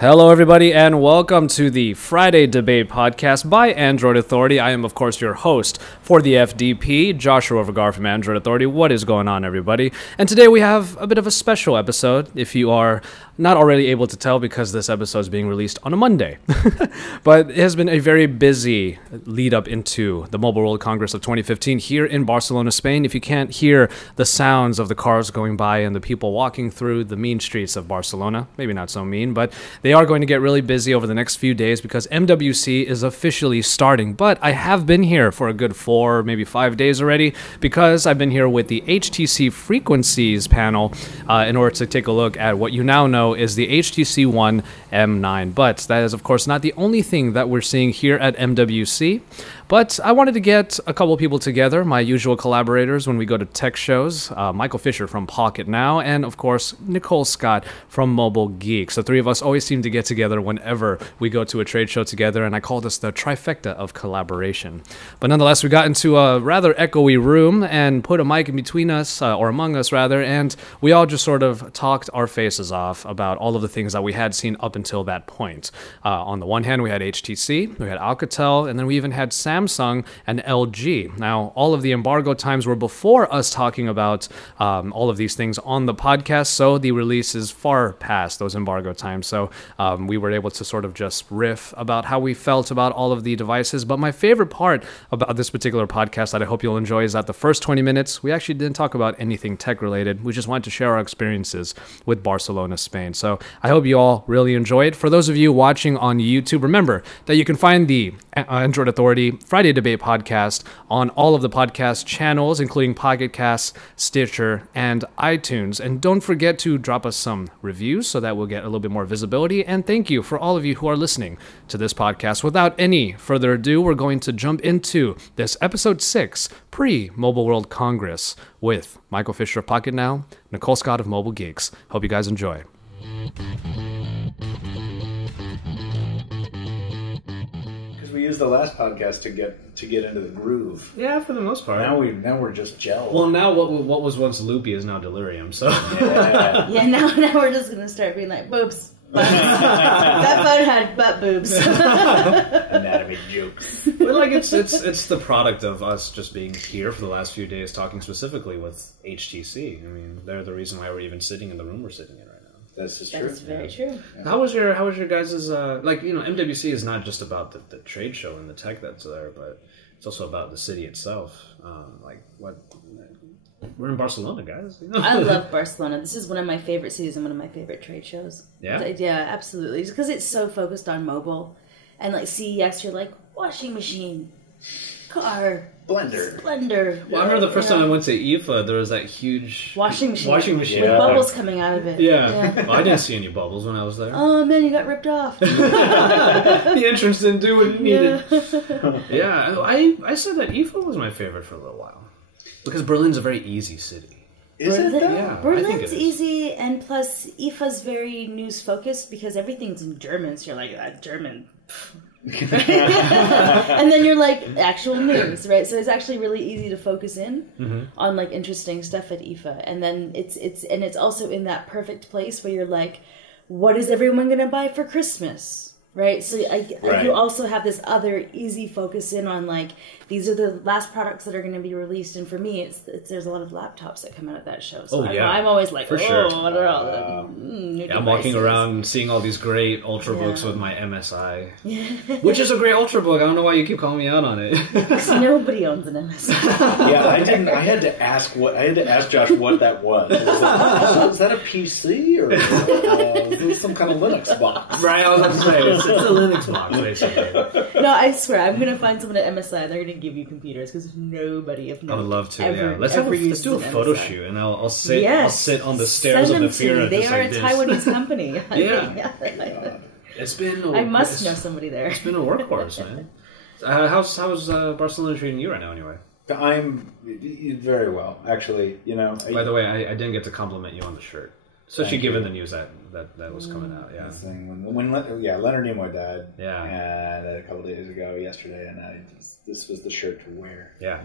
Hello, everybody, and welcome to the Friday Debate Podcast by Android Authority. I am, of course, your host for the FDP, Joshua Vergara from Android Authority. What is going on, everybody? And today we have a bit of a special episode, if you are not already able to tell, because this episode is being released on a Monday. But it has been a very busy lead up into the Mobile World Congress of 2015 here in Barcelona, Spain. If you can't hear the sounds of the cars going by and the people walking through the mean streets of Barcelona, maybe not so mean, but they are going to get really busy over the next few days because MWC is officially starting. But I have been here for a good 4, maybe 5 days already, because I've been here with the HTC Frequencies panel in order to take a look at what you now know is the HTC One M9. But that is, of course, not the only thing that we're seeing here at MWC. But I wanted to get a couple of people together, my usual collaborators when we go to tech shows, Michael Fisher from PocketNow, and of course, Nicole Scott from MobileGeeks. The three of us always seem to get together whenever we go to a trade show together, and I call this the Trifecta of Collaboration. But nonetheless, we got into a rather echoey room and put a mic in between us, or among us rather, and we all just sort of talked our faces off about all of the things that we had seen up until that point. On the one hand, we had HTC, we had Alcatel, and then we even had Samsung and LG. Now, all of the embargo times were before us talking about all of these things on the podcast, so the release is far past those embargo times. So we were able to sort of just riff about how we felt about all of the devices. But my favorite part about this particular podcast that I hope you'll enjoy is that the first 20 minutes, we actually didn't talk about anything tech related. We just wanted to share our experiences with Barcelona, Spain. So I hope you all really enjoy it. For those of you watching on YouTube, remember that you can find the Android Authority Friday Debate Podcast on all of the podcast channels, including Pocket Casts, Stitcher, and iTunes. And don't forget to drop us some reviews so that we'll get a little bit more visibility. And thank you for all of you who are listening to this podcast. Without any further ado, we're going to jump into this episode 6, Pre-Mobile World Congress, with Michael Fisher of PocketNow, Nicole Scott of MobileGeeks. Hope you guys enjoy. We used the last podcast to get into the groove. Yeah, for the most part. Now we're just gelled. Well, now what was once loopy is now delirium. So yeah, now we're just gonna start being like boobs. That phone had butt boobs. Anatomy jokes. But like it's the product of us just being here for the last few days, talking specifically with HTC. I mean, they're the reason why we're even sitting in the room we're sitting in right now. That's just true. That's very true. Yeah. How was your guys' like, you know, MWC is not just about the trade show and the tech that's there, but it's also about the city itself. We're in Barcelona, guys. You know? I love Barcelona. This is one of my favorite cities and one of my favorite trade shows. Yeah? Yeah, absolutely. Just because it's so focused on mobile. And like CES, you're like, washing machine, car, Blender. Well, I remember the first time I went to IFA, there was that huge washing machine with bubbles coming out of it. Yeah. Well, I didn't see any bubbles when I was there. Oh man, you got ripped off. The entrance didn't do what it needed. Yeah. Yeah, I said that IFA was my favorite for a little while. Because Berlin's a very easy city. Is it though? Yeah, Berlin's easy, and plus IFA's very news focused because everything's in German, so you're like, that German. And then you're like, actual news, right? So it's actually really easy to focus in on like interesting stuff at IFA. And then it's also in that perfect place where you're like, what is everyone gonna buy for Christmas? Right, so you also have this other easy focus in on like these are the last products that are going to be released, and for me, there's a lot of laptops that come out at that show. So I'm always like, sure. What are all the new devices? I'm walking around seeing all these great Ultrabooks with my MSI, which is a great Ultrabook. I don't know why you keep calling me out on it. Because nobody owns an MSI. Yeah, I didn't. I had to ask Josh what that was. Is that a PC or is it some kind of Linux box? Right, I was about to say it's a Linux box basically. No, I swear, I'm going to find someone at MSI. They're going to give you computers because nobody, if not, I would love to. Ever, yeah, let's do a photo shoot, and I'll sit on the stairs of the Fear. They are a Taiwanese company. Yeah. It's been. I must know somebody there. It's been a workhorse, man. How's Barcelona treating you right now, anyway? I'm very well, actually. You know. By the way, I didn't get to compliment you on the shirt. Especially given the news that was coming out, yeah. When Leonard Nimoy died, yeah, a couple days ago, yesterday, and this was the shirt to wear. Yeah,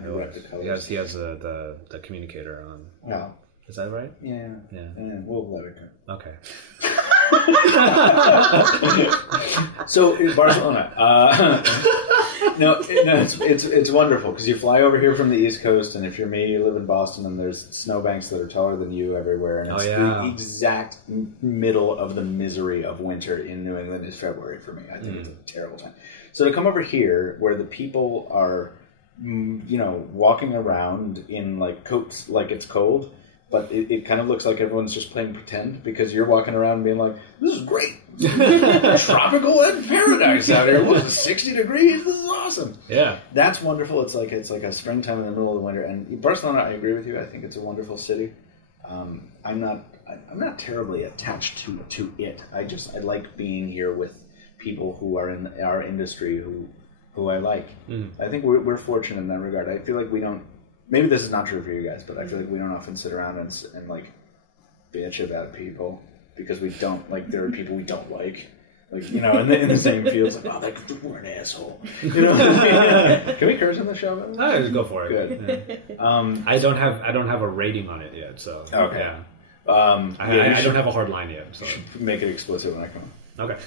he has the communicator on. Well, is that right? Yeah. Yeah. And we'll let it go. Okay. So in Barcelona, no, it's wonderful because you fly over here from the East Coast, and if you're me, you live in Boston, and there's snowbanks that are taller than you everywhere, and it's the exact middle of the misery of winter in New England is February for me. I think it's a terrible time. So to come over here, where the people are, walking around in like coats, like it's cold. But it kind of looks like everyone's just playing pretend because you're walking around and being like, this is great. Tropical and paradise out here. Look, 60 degrees. This is awesome. Yeah. That's wonderful. It's like a springtime in the middle of the winter. And Barcelona, I agree with you. I think it's a wonderful city. I'm not terribly attached to it. I like being here with people who are in our industry who I like. I think we're fortunate in that regard. I feel like we don't. Maybe this is not true for you guys, but I feel like we don't often sit around and like bitch about people because we don't like. There are people we don't like in the same fields. Like, oh, we're an asshole. Can we curse on the show? Just go for it. Good. Yeah. I don't have a rating on it yet, so okay. Yeah. I don't have a hard line yet, so make it explicit when I come. Okay.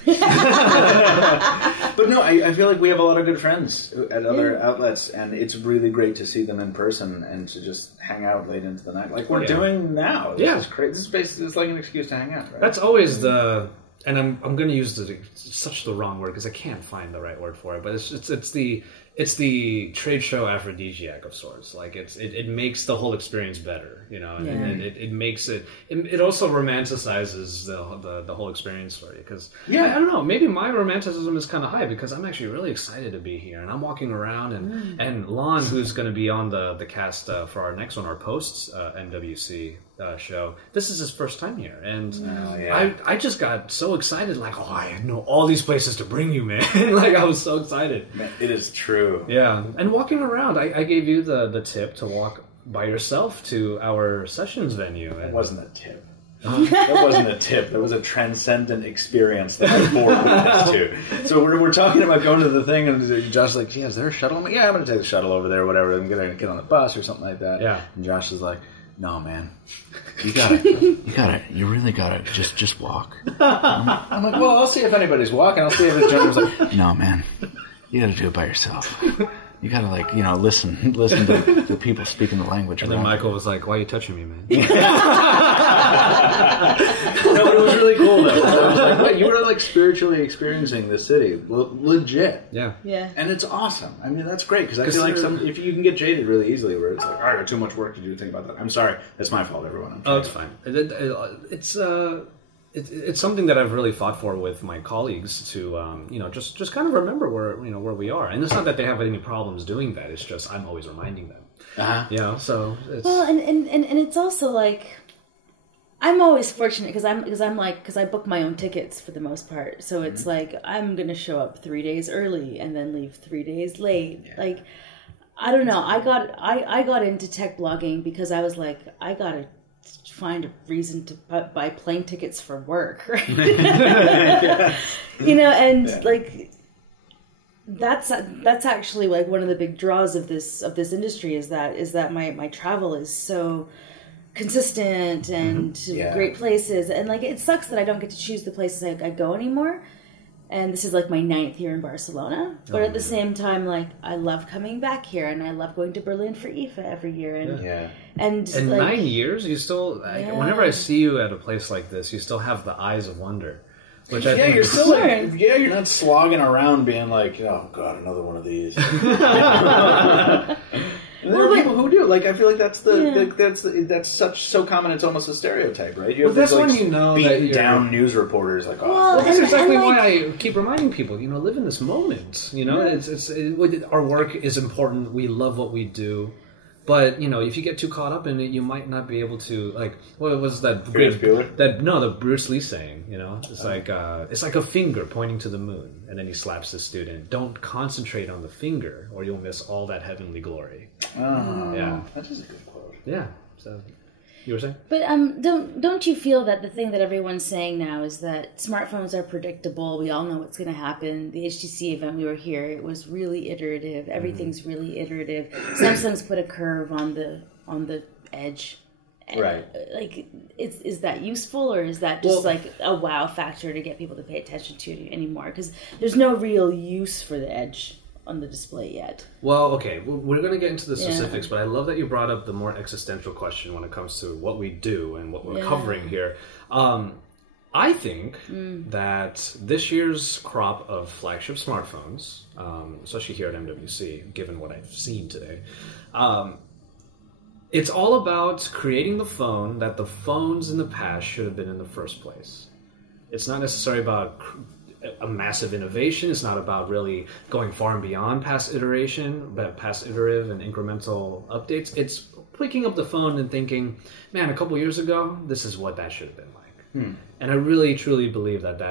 But no, I feel like we have a lot of good friends at other outlets, and it's really great to see them in person and to just hang out late into the night, like we're doing now. This is great. This is basically like an excuse to hang out. Right? That's always the, and I'm going to use such the wrong word because I can't find the right word for it, but it's the trade show aphrodisiac of sorts. Like it makes the whole experience better, and it makes it also romanticizes the whole experience for you. Because I don't know, maybe my romanticism is kind of high because I'm actually really excited to be here, and I'm walking around and Lon, who's going to be on the cast for our next one, our post MWC show. This is his first time here, and I just got so excited. Like, I know all these places to bring you, man. Like, I was so excited. Man, it is true. Yeah, and walking around, I gave you the tip to walk by yourself to our sessions venue. It wasn't a tip. That wasn't a tip. That was a transcendent experience that I bore witness to. So we're talking about going to the thing, and Josh's like, "Gee, is there a shuttle?" I'm like, "Yeah, I'm going to take the shuttle over there, or whatever. I'm going to get on the bus or something like that." Yeah. And Josh is like, "No, man, you really gotta just walk." I'm like, "Well, I'll see if anybody's walking. I'll see if it's John's like, no, man, you gotta do it by yourself. You gotta listen to the people speaking the language." And then Michael was like, "Why are you touching me, man?" No, but it was really cool though. I was like, "Wait, you were spiritually experiencing the city, legit." Yeah. And it's awesome. I mean, that's great because I feel like if you can get jaded really easily, where it's like, "I got too much work to do to think about that." I'm sorry, that's my fault, everyone. It's fine. It's something that I've really fought for with my colleagues to, just kind of remember where we are. And it's not that they have any problems doing that. It's just I'm always reminding them. So it's... Well, and it's also like I'm always fortunate because I book my own tickets for the most part. So it's like I'm gonna show up 3 days early and then leave 3 days late. Yeah. Like I don't know. I got into tech blogging because I was like I gotta find a reason to buy plane tickets for work, right? Like that's actually like one of the big draws of this industry is that my travel is so consistent and great places, and like it sucks that I don't get to choose the places I go anymore. And this is like my 9th year in Barcelona. But at the same time, like, I love coming back here, and I love going to Berlin for IFA every year. And like, 9 years, you still, whenever I see you at a place like this, you still have the eyes of wonder. Which I think you're still you're not slogging around being like, "Oh God, another one of these." And there are people who do. Like, I feel like that's so common. It's almost a stereotype, right? You have that's when you know beaten down news reporters. Like, that's exactly why I keep reminding people. Live in this moment. Our work is important. We love what we do. But, if you get too caught up in it, you might not be able to, like, what was that? The Bruce Lee saying, it's like a finger pointing to the moon, and then he slaps the student. Don't concentrate on the finger, or you'll miss all that heavenly glory. Oh, yeah. That is a good quote. Yeah, so... You were saying? But don't you feel that the thing that everyone's saying now is that smartphones are predictable? We all know what's going to happen. The HTC event, we were here. It was really iterative. Everything's really iterative. Samsung's put a curve on the edge, Right. Like, is that useful, or is that just like a wow factor to get people to pay attention to it anymore? Because there's no real use for the edge on the display yet. Well, okay, we're going to get into the specifics, but I love that you brought up the more existential question when it comes to what we do and what we're covering here. I think that this year's crop of flagship smartphones, especially here at MWC, given what I've seen today, it's all about creating the phone that the phones in the past should have been in the first place. It's not necessarily about a massive innovation. It's not about really going far and beyond past iteration, but past iterative and incremental updates. It's picking up the phone and thinking, man, a couple years ago, this is what that should have been like. And I really, truly believe that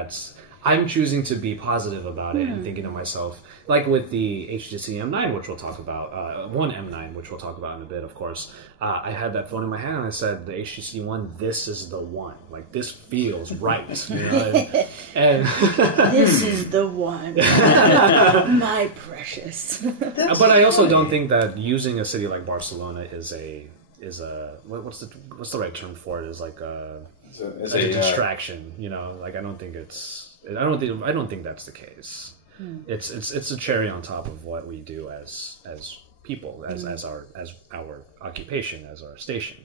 I'm choosing to be positive about it and thinking to myself, like with the HTC M9, which we'll talk about, One M9, which we'll talk about in a bit, of course. I had that phone in my hand and I said, the HTC One, this is the one. Like, this feels right. You know? and this is the one. My precious. But I also don't think that using a city like Barcelona is a what's the right term for it? Is like a distraction. You know, like I don't think that's the case. It's a cherry on top of what we do as people, as our occupation, as our station.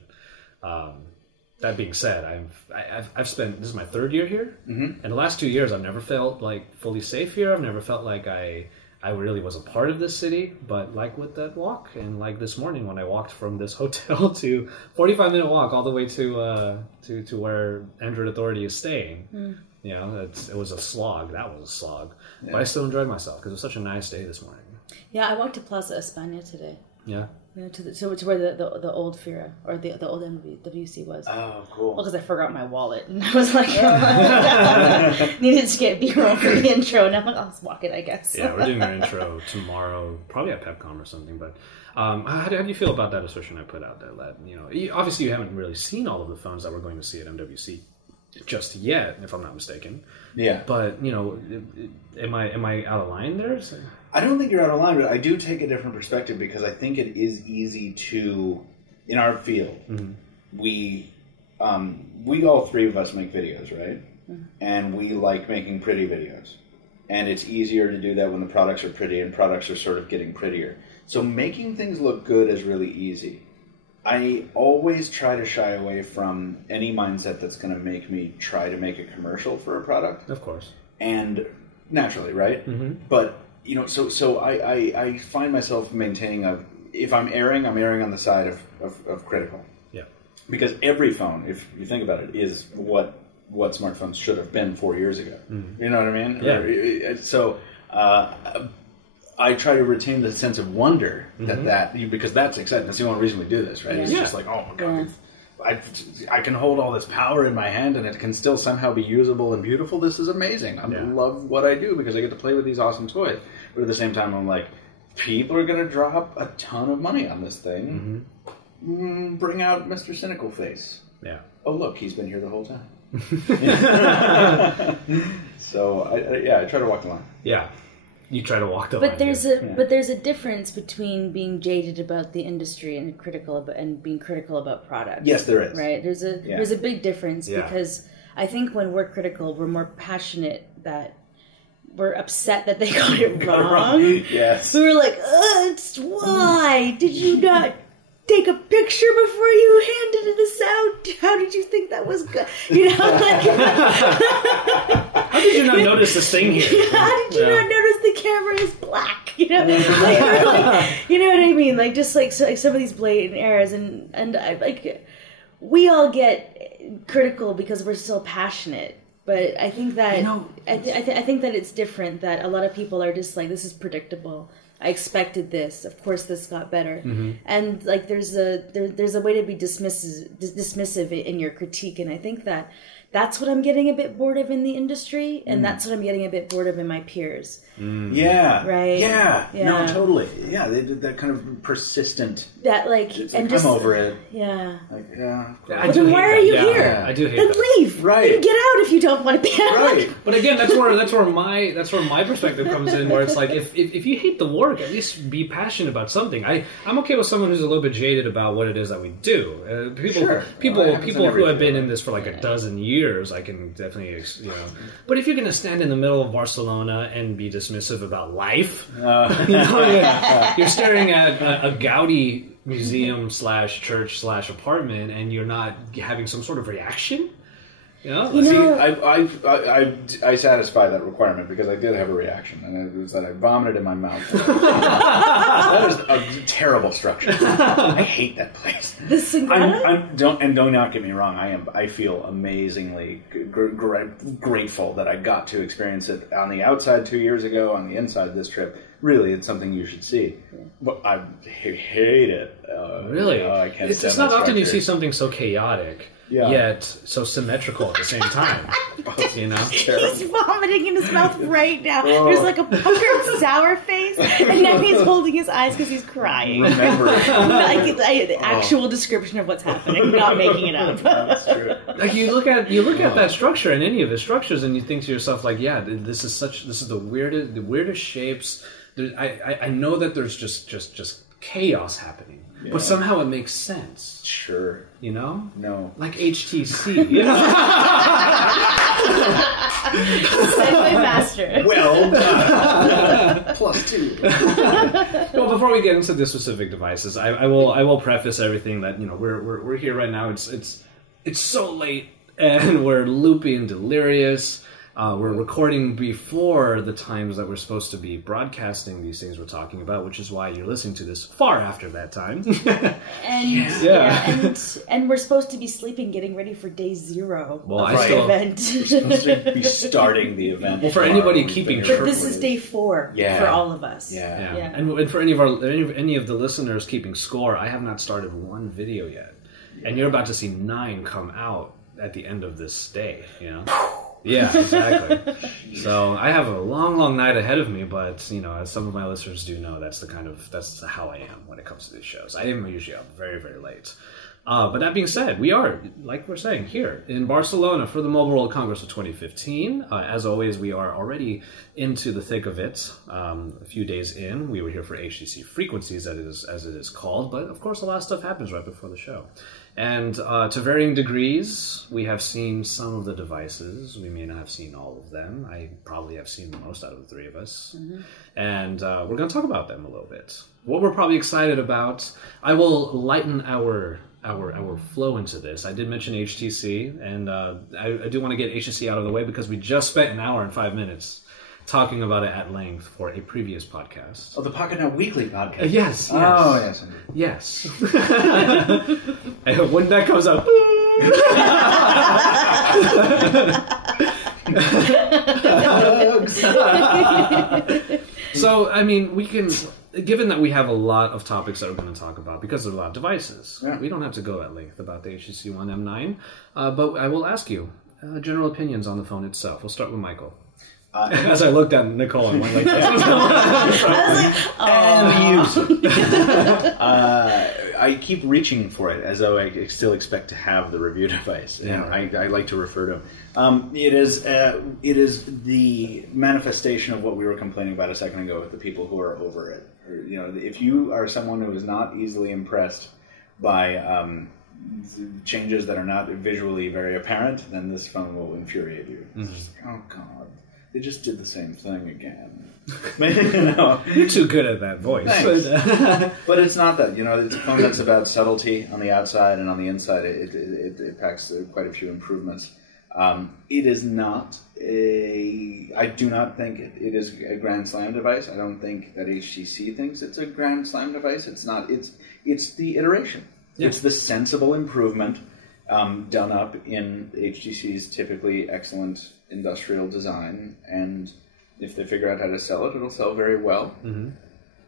That being said, I've spent, this is my third year here, and the last 2 years I've never felt like fully safe here. I've never felt like I really was a part of this city, but like with that walk, and like this morning when I walked from this hotel to 45-minute walk all the way to where Android Authority is staying. You know, it was a slog. That was a slog. Yeah. But I still enjoyed myself because it was such a nice day this morning. Yeah, I walked to Plaza España today. Yeah. You know, to where the old Fira, or the old MWC was. Oh, cool. Well, because I forgot my wallet, and I was like, needed to get B-roll for the intro, and I'm like, I'll just walk it, I guess. Yeah, we're doing our intro tomorrow, probably at PepCom or something. But how do you feel about that assertion I put out there? That, you know, obviously you haven't really seen all of the phones that we're going to see at MWC just yet, if I'm not mistaken. Yeah. But, you know, am I out of line there? I don't think you're out of line, but I do take a different perspective because I think it is easy to, in our field, we all three of us make videos, right? And we like making pretty videos. And it's easier to do that when the products are pretty, and products are sort of getting prettier. So making things look good is really easy. I always try to shy away from any mindset that's going to make me try to make a commercial for a product. Of course. And naturally, right? But, you know, so I find myself maintaining if I'm erring on the side of critical. Yeah. Because every phone, if you think about it, is what smartphones should have been 4 years ago. You know what I mean? Yeah. So I try to retain the sense of wonder because that's exciting. That's the only reason we do this, right? It's just like, oh my God, I can hold all this power in my hand and it can still somehow be usable and beautiful. This is amazing. I love what I do because I get to play with these awesome toys. But at the same time, I'm like, people are going to drop a ton of money on this thing. Bring out Mr. Cynical Face. Yeah. Oh, look, he's been here the whole time. So, I try to walk the line. Yeah. You try to walk the line. But there's a difference between being jaded about the industry and being critical about products. Yes, there is. Right? There's a big difference because I think when we're critical, we're more passionate that we're upset that they got it wrong. Yes. We were like, why did you not take a picture before you handed it us out? How did you think that was good? You know, like, how did you not notice this thing here? How did you not notice the camera is black? You know, like, you know what I mean? Like, just like, some of these blatant errors, and I, like, we all get critical because we're so passionate. But I think that I think that it's different. That a lot of people are just like, this is predictable. I expected this. Of course, this got better. And like, there's a way to be dismissive in your critique. And I think that that's what I'm getting a bit bored of in the industry, and that's what I'm getting a bit bored of in my peers. Yeah. Right? Yeah. Yeah. No, totally. Yeah, they did that kind of persistent... That, like... It's and like, just, I'm over it. Yeah. Like, yeah. I Then why are you here? Yeah, I do hate Then that. leave. Right. Then get out if you don't want to be out. Right. But again, that's where my perspective comes in, where it's like, if you hate the work, at least be passionate about something. I'm okay with someone who's a little bit jaded about what it is that we do. People who have been in this for like a dozen years, I can definitely, But if you're going to stand in the middle of Barcelona and be dismissive about life, you're staring at a Gaudi museum / church / apartment, and you're not having some sort of reaction. I satisfy that requirement because I did have a reaction, and it was that I vomited in my mouth. That is a terrible structure. I hate that place. The Sagrada? Do not get me wrong. I feel amazingly grateful that I got to experience it on the outside 2 years ago, on the inside this trip. Really, it's something you should see. But I hate it. Really? I can't it's not often you see something so chaotic. Yet so symmetrical at the same time. He's vomiting in his mouth right now. There's like a puckered sour face, and now he's holding his eyes because he's crying. Remember the actual description of what's happening, not making it up. That's true. Like you look at that structure and any of the structures, and you think to yourself, like, yeah, this is the weirdest shapes. I know that there's just chaos happening. Yeah. But somehow it makes sense. Sure. No. Like HTC, Segue master. Well done. +2. Well, before we get into the specific devices, I will preface everything that we're here right now. It's so late and we're loopy and delirious. We're recording before the times that we're supposed to be broadcasting these things we're talking about, which is why you're listening to this far after that time. And we're supposed to be sleeping, getting ready for day 0 of the event. We're supposed to be starting the event. Well, for anybody keeping track, but this is day 4 for all of us. Yeah. And for any of the listeners keeping score, I have not started one video yet, and you're about to see 9 come out at the end of this day. Yeah, exactly. So I have a long night ahead of me, but as some of my listeners do know, that's how I am when it comes to these shows. I am usually up very, very late. But that being said, we are, like we're saying, here in Barcelona for the Mobile World Congress of 2015. As always, we are already into the thick of it. A few days in, we were here for HTC Frequencies, as it is called. But of course, a lot of stuff happens right before the show. And to varying degrees, we have seen some of the devices. We may not have seen all of them. I probably have seen the most out of the 3 of us. Mm-hmm. And we're going to talk about them a little bit. What we're probably excited about, I will lighten our flow into this. I did mention HTC, and I do want to get HTC out of the way because we just spent an hour and 5 minutes talking about it at length for a previous podcast. Oh, the PocketNow Weekly podcast. Yes. Oh, yes. Yes. When that comes up. So, I mean, we can... Given that we have a lot of topics that we're going to talk about, because there's a lot of devices, we don't have to go at length about the HTC One M9, but I will ask you general opinions on the phone itself. We'll start with Michael. As I looked at Nicole and went like that. I keep reaching for it as though I still expect to have the review device. Yeah, right. I like to refer to them. It is the manifestation of what we were complaining about a second ago with the people who are over it. If you are someone who is not easily impressed by changes that are not visually very apparent, then this phone will infuriate you. Mm-hmm. It's like, oh God. They just did the same thing again. You're too good at that voice. But it's not that. It's a phone that's about subtlety on the outside, and on the inside it packs quite a few improvements. It is not I do not think it is a Grand Slam device. I don't think that HTC thinks it's a Grand Slam device. It's not. It's the iteration. Yeah. It's the sensible improvement done up in HTC's typically excellent industrial design, and if they figure out how to sell it, it'll sell very well. Mm-hmm.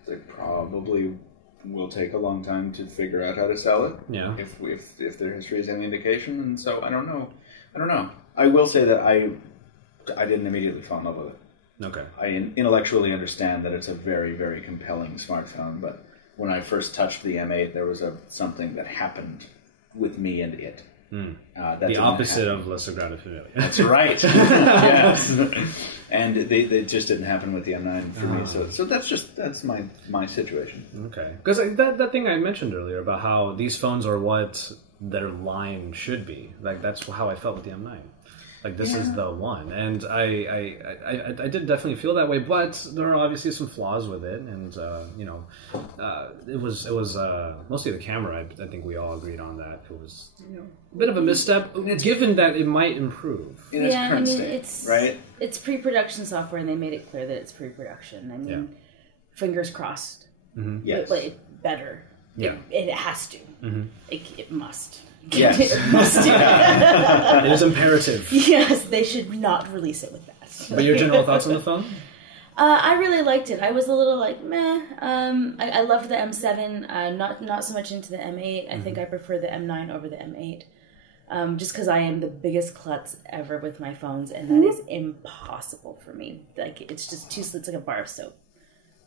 They probably will take a long time to figure out how to sell it. Yeah. If their history is any indication, and so I don't know. I will say that I didn't immediately fall in love with it. Okay. I intellectually understand that it's a very, very compelling smartphone, but when I first touched the M8, there was something that happened with me and it. The opposite of La Sagrada Familia. That's right. Yes. And they just didn't happen with the M9 for me. So that's my situation. Okay. Because that thing I mentioned earlier about how these phones are what their line should be. Like, that's how I felt with the M9. Like, this is the one. And I did definitely feel that way, but there are obviously some flaws with it. And, it was mostly the camera. I think we all agreed on that. It was a bit of a misstep, given that it might improve. In its current state, right? It's pre-production software, and they made it clear that it's pre-production. I mean, fingers crossed. Mm-hmm. Yes. But it better. Yeah. It has to. Mm-hmm. It must. Yes. It must. It is imperative. Yes, they should not release it with that. But your general thoughts on the phone? I really liked it. I was a little like, meh. I loved the M7. Not so much into the M8. I think I prefer the M9 over the M8. Just because I am the biggest klutz ever with my phones, and that is impossible for me. Like, it's just too. It's like a bar of soap.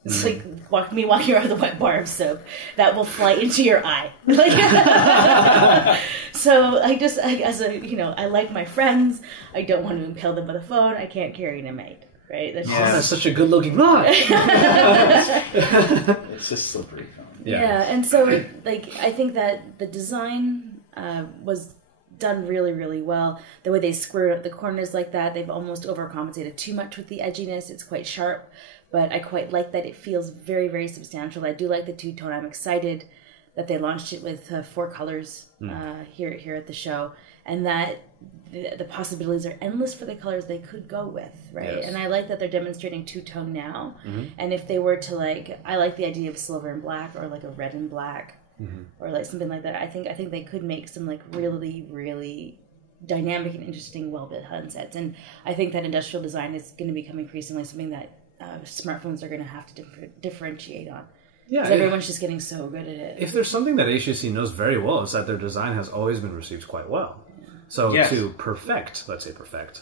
It's like walking around with a wet bar of soap that will fly into your eye. So I like my friends. I don't want to impale them with a phone. I can't carry an M8. Right? That's such a good looking phone. It's a slippery phone. Yeah, and so I think that the design was done really, really well. The way they squared up the corners like that, they've almost overcompensated too much with the edginess. It's quite sharp, but I quite like that it feels very, very substantial. I do like the two-tone. I'm excited that they launched it with 4 colors here at the show, and that the possibilities are endless for the colors they could go with, right? Yes. And I like that they're demonstrating two-tone now. And if they were to I like the idea of silver and black, or like a red and black, or like something like that. I think they could make some like really, really dynamic and interesting, well-built handsets. And I think that industrial design is going to become increasingly something that smartphones are going to have to differentiate on. Yeah, everyone's just getting so good at it. If there's something that HTC knows very well, it's that their design has always been received quite well. So to perfect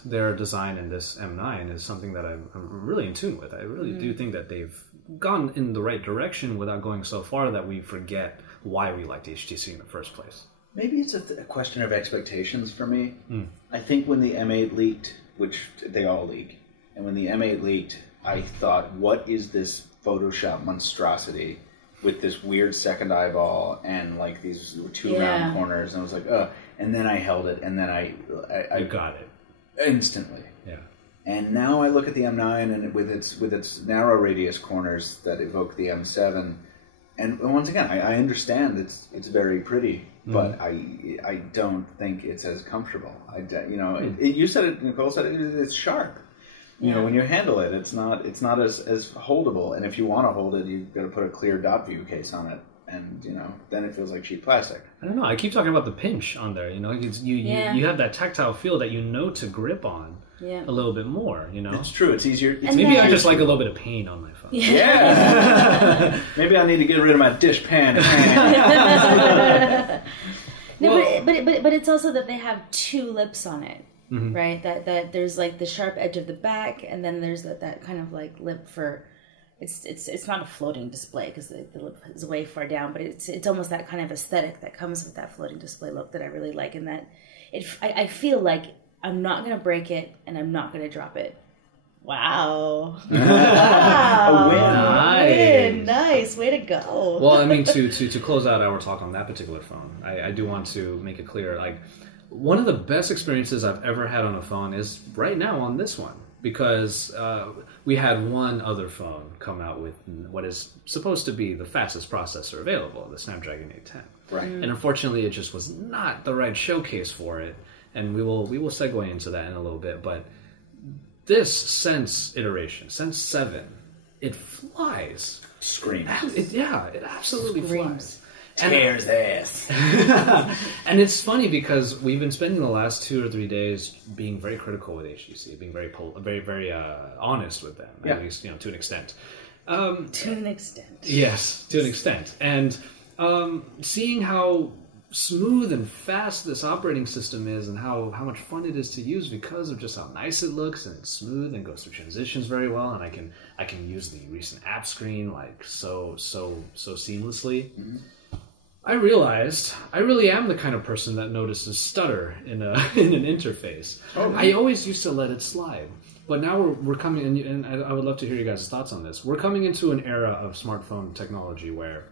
their design in this M9 is something that I'm really in tune with. I really do think that they've gone in the right direction without going so far that we forget why we liked HTC in the first place. Maybe it's a question of expectations for me. I think when the M8 leaked, which they all leak, and when the M8 leaked, I thought, what is this Photoshop monstrosity with this weird second eyeball and like these 2 round corners? And I was like, ugh. And then I held it, and then I got it instantly. Yeah. And now I look at the M9 and with its narrow radius corners that evoke the M7, and once again, I understand it's very pretty, but I don't think it's as comfortable. You said it, Nicole said it. It's sharp. You know, when you handle it, it's not as holdable. And if you want to hold it, you've got to put a clear dot view case on it. And, then it feels like cheap plastic. I don't know. I keep talking about the pinch on there. You have that tactile feel that to grip on a little bit more, That's true. It's easier. Maybe I just like a little bit of pain on my phone. Yeah. Maybe I need to get rid of my dishpan. But it's also that they have 2 lips on it, right? That there's like the sharp edge of the back, and then there's that kind of like lip for... It's not a floating display because the lip is way far down, but it's almost that kind of aesthetic that comes with that floating display look that I really like, and that I feel like I'm not going to break it and I'm not going to drop it. Wow! A win! Nice, way to go. Well, I mean, to close out our talk on that particular phone, I do want to make it clear, like, one of the best experiences I've ever had on a phone is right now on this one. Because we had one other phone come out with what is supposed to be the fastest processor available, the Snapdragon 810. Right. And unfortunately, it just was not the right showcase for it. And we will segue into that in a little bit. But this Sense iteration, Sense 7, it flies. Screams. It absolutely flies. Tears ass. And it's funny because we've been spending the last 2 or 3 days being very critical with HTC, being very honest with them, at least to an extent. To an extent. Yes, to an extent. And seeing how smooth and fast this operating system is, and how much fun it is to use because of just how nice it looks, and it's smooth and goes through transitions very well, and I can use the recent app screen like so seamlessly. Mm-hmm. I realized I really am the kind of person that notices stutter in an interface. Oh, really? I always used to let it slide. But now we're coming, and I would love to hear you guys' thoughts on this. We're coming into an era of smartphone technology where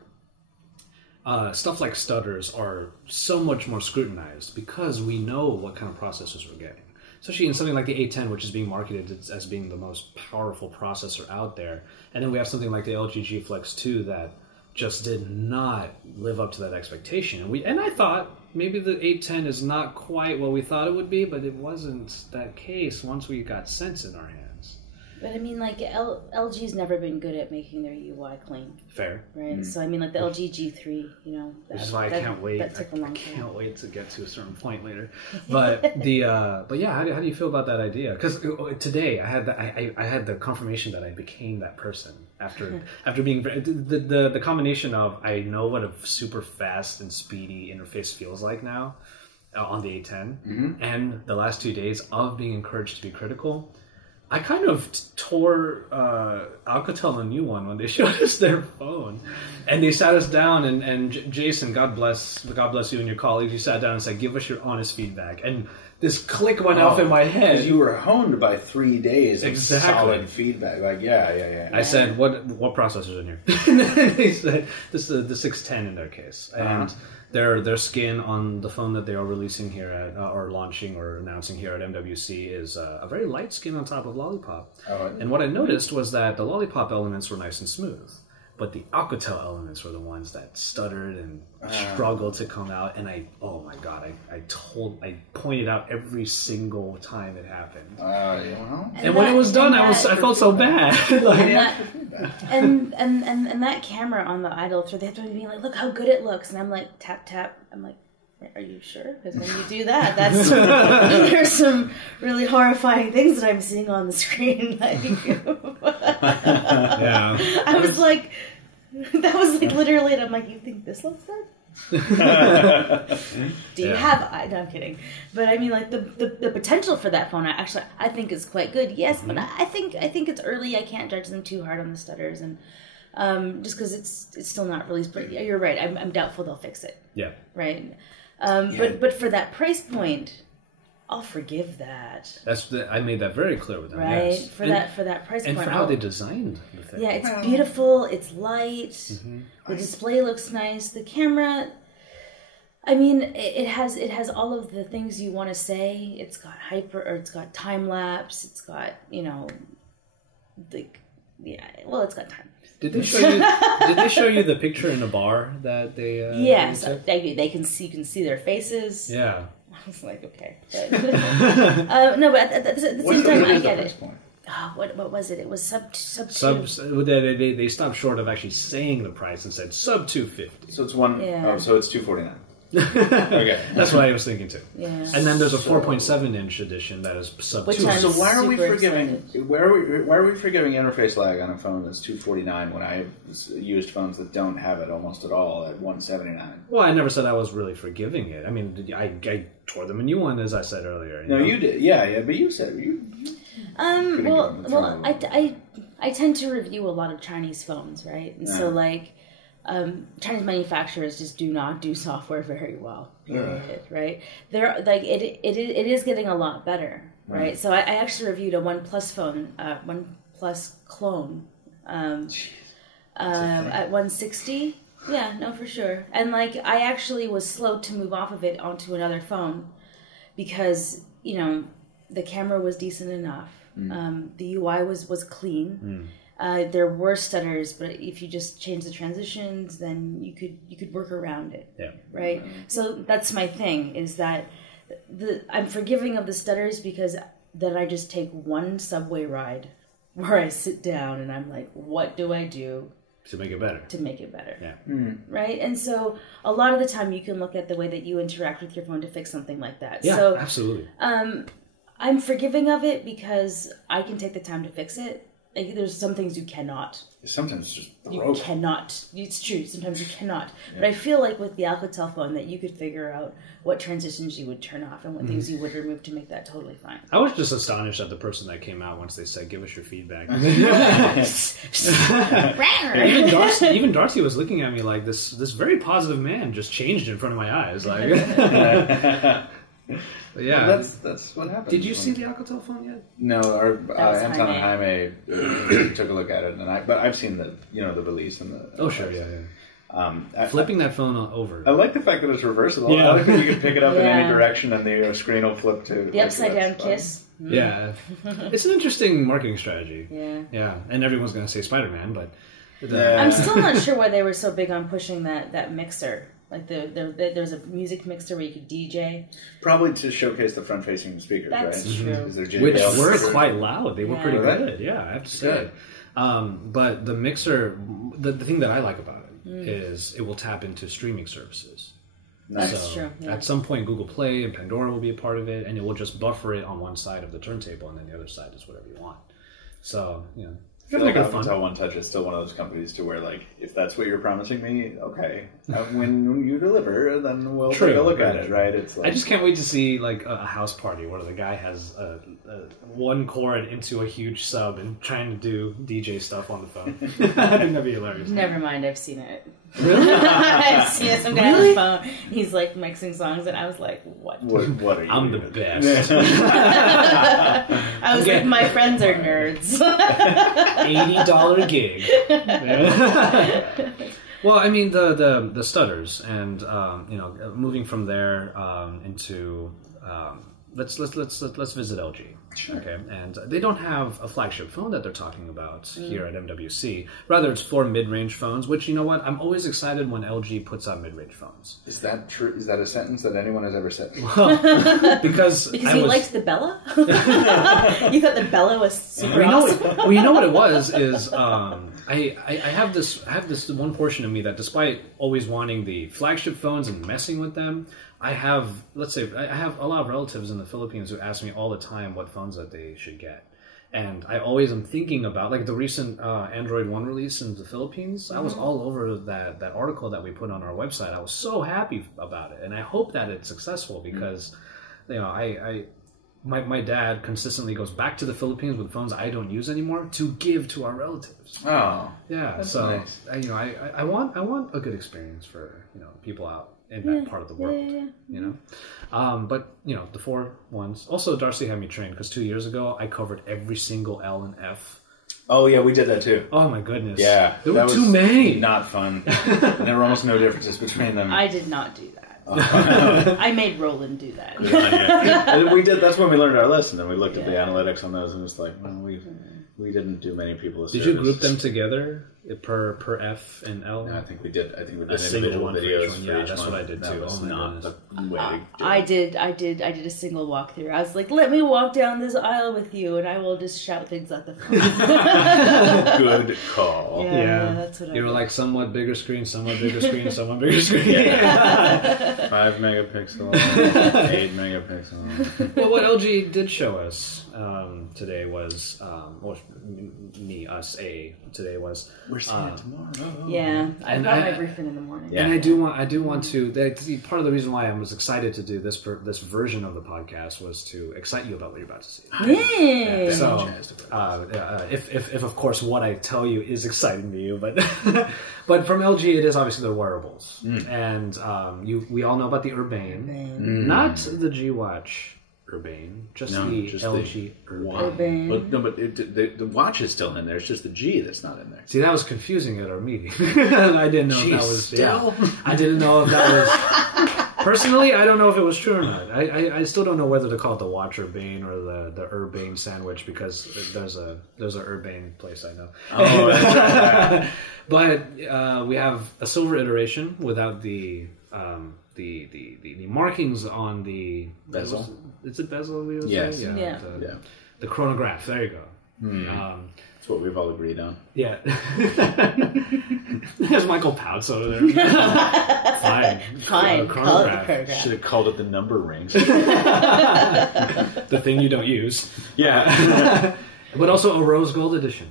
stuff like stutters are so much more scrutinized because we know what kind of processors we're getting. Especially in something like the A10, which is being marketed as being the most powerful processor out there. And then we have something like the LG G Flex 2 that just did not live up to that expectation. And I thought maybe the 810 is not quite what we thought it would be, but it wasn't that case once we got Sense in our hands. But I mean, like, LG's never been good at making their UI clean. Fair. Right? Mm-hmm. So I mean, like the LG G3, you know. Which is why I can't wait. That took a long time. I can't wait to get to a certain point later. But but yeah, how do you feel about that idea? Because today I had the confirmation that I became that person after being the combination of I know what a super fast and speedy interface feels like now on the A10, mm-hmm. and the last 2 days of being encouraged to be critical. I kind of tore Alcatel a new one when they showed us their phone, and they sat us down. And Jason, God bless you and your colleagues, you sat down and said, "Give us your honest feedback." And this click went off in my head. Because you were honed by 3 days of solid feedback. Like, yeah. I said, "What processor's in here?" And then they said, "This is the 610 in their case." And their skin on the phone that they are releasing here at, or launching or announcing here at MWC is a very light skin on top of Lollipop. And what I noticed was that the Lollipop elements were nice and smooth, but the Alcatel elements were the ones that stuttered and struggled to come out. And I pointed out every single time it happened. And when it was done, I felt so bad. and that camera on the idle through, they have to be like, look how good it looks, and I'm like, tap tap. I'm like, are you sure? Because when you do that, there's some really horrifying things that I'm seeing on the screen. Like, yeah, I was like, that was like literally, and I'm like, you think this looks good? Do you have? No, I'm kidding. But I mean, like the potential for that phone, I think is quite good. Yes, but I think it's early. I can't judge them too hard on the stutters, and just because it's still not released. But you're right. I'm doubtful they'll fix it. Yeah. Right. But for that price point, I'll forgive that. I made that very clear with them. Right. Yes. For that price point. And for how they designed the thing. Yeah, it's beautiful. It's light. Mm-hmm. The display looks nice. The camera, I mean, it has all of the things you want to say. It's got it's got time lapse. It's got, it's got time. Did they show you the picture in the bar that they? Yes, they can see. You can see their faces. Yeah. I was like, okay, but, no, but at the same time, I get it. What was it? It was sub 2. They stopped short of actually saying the price and said sub 250. So it's one. Yeah. Oh, so it's $249. Okay, that's what I was thinking too. Yeah. And then there's a 4.7 inch edition that is sub 2. So why are we forgiving? Why are we forgiving interface lag on a phone that's $249 when I have used phones that don't have it almost at all at $179? Well, I never said I was really forgiving it. I mean, I tore them a new one, as I said earlier. You did, yeah, but you said you. Well, I tend to review a lot of Chinese phones, right? And so like. Chinese manufacturers just do not do software very well. Period. Right? They're like it is getting a lot better. Right? So I actually reviewed a OnePlus phone, OnePlus clone, at 160. Yeah, no, for sure. And like I actually was slow to move off of it onto another phone because the camera was decent enough. The UI was clean. There were stutters, but if you just change the transitions, then you could work around it. Yeah. Right. So that's my thing, is that I'm forgiving of the stutters because then I just take one subway ride where I sit down and I'm like, what do I do to make it better? Yeah. Right. And so a lot of the time you can look at the way that you interact with your phone to fix something like that. Yeah, so, absolutely. I'm forgiving of it because I can take the time to fix it. Like, there's some things you cannot. Sometimes it's just You cannot. It's true. Sometimes you cannot. Yeah. But I feel like with the Alcatel phone that you could figure out what transitions you would turn off and what things you would remove to make that totally fine. I was just astonished at the person that came out once they said, "Give us your feedback." even Darcy was looking at me like this very positive man just changed in front of my eyes. Like, yeah, well, that's what happened. Did you see the Alcatel phone yet? No, our Anton and Jaime took a look at it, but I've seen the release and the. Oh sure, yeah. Flipping that phone over. I like the fact that it's reversible. Yeah. I like that you can pick it up in any direction and the screen will flip to the upside down kiss. Yeah, it's an interesting marketing strategy. Yeah, and everyone's going to say Spider-Man, but I'm still not sure why they were so big on pushing that mixer. Like there's a music mixer where you could DJ. Probably to showcase the front-facing speakers, That's right? true. Which were quite loud. They were pretty good. Yeah, I have to say. But the mixer, the thing that I like about it is it will tap into streaming services. That's true. Yeah. At some point, Google Play and Pandora will be a part of it, and it will just buffer it on one side of the turntable, and then the other side is whatever you want. So, I feel like Alcatel One Touch is still one of those companies to where, like, if that's what you're promising me, okay. When you deliver, then we'll take a look at it, right? It's like, I just can't wait to see, like, a house party where the guy has one cord into a huge sub and trying to do DJ stuff on the phone. I think that'd be hilarious. Never mind, I've seen it. Really? I've seen some guy on the phone. He's like mixing songs, and I was like, "What? What are you? I'm doing? the best." I was like, "My friends are nerds." $80 gig. Well, I mean the stutters, and moving from there into let's visit LG. Sure. Okay, and they don't have a flagship phone that they're talking about here at MWC. Rather, it's for mid-range phones. Which, you know what, I'm always excited when LG puts out mid-range phones. Is that true? Is that a sentence that anyone has ever said? Well, because he liked the Bella. You thought the Bella was super awesome. Well, you know what it was is I have this one portion of me that, despite always wanting the flagship phones and messing with them, I have a lot of relatives in the Philippines who ask me all the time what phones that they should get. And I always am thinking about, like, the recent Android One release in the Philippines. I was all over that article that we put on our website. I was so happy about it. And I hope that it's successful because, my dad consistently goes back to the Philippines with phones I don't use anymore to give to our relatives. Oh. Yeah. That's So, nice. I want a good experience for, people out in that part of the world, but the 4 ones. Also, Darcy had me trained because 2 years ago I covered every single L and F. Oh yeah, we did that too. Oh my goodness. Yeah, there were too many. Not fun. There were almost no differences between them. I did not do that. I made Roland do that. And we did. That's when we learned our lesson, and we looked at the analytics on those, and it's like, well, we didn't do many people. Did you group them together per F and L? No, I think we did. I think we did individual videos for each one. for Yeah, each that's one. what I did too. That was not the way to do it. I did a single walkthrough. I was like, let me walk down this aisle with you, and I will just shout things at the phone. Good call. Yeah, that's what I You were did. like, somewhat bigger screen, somewhat bigger screen, somewhat bigger screen. 5 megapixel, 8 megapixel. Well, what LG did show us today was, today was. We're seeing it tomorrow. Yeah, I've And got I- my briefing in the morning. Yeah. And I do want to. Part of the reason why I was excited to do this version of the podcast was to excite you about what you're about to see. Yeah. So, if of course what I tell you is exciting to you, but but from LG it is obviously the wearables, and we all know about the Urbane, not the G Watch Urbane, just the LG Urbane. But the watch is still in there. It's just the G that's not in there. See, that was confusing at our meeting. I didn't know if that was still. Yeah, I didn't know if that was. Personally, I don't know if it was true or not. I still don't know whether to call it the Watch Urbane or the Urbane sandwich, because there's a Urbane place I know. Oh, that's right. But we have a silver iteration without the markings on the bezel. It's a bezel. We would Yes. say? Yeah. The chronograph. There you go. That's what we've all agreed on. Yeah. There's Michael Pouts over there. Fine. Call it the chronograph. Should have called it the number ring. The thing you don't use. Yeah. But also a rose gold edition.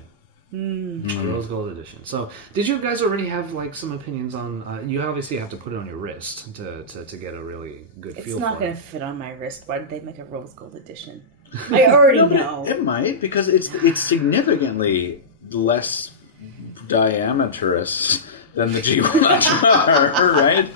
A rose gold edition. So, did you guys already have like some opinions on? You obviously have to put it on your wrist to get a really good feel. It's not for going it. to fit on my wrist. Why did they make a rose gold edition? I already know. It might, because it's significantly less diameterous than the G-Watch are, right?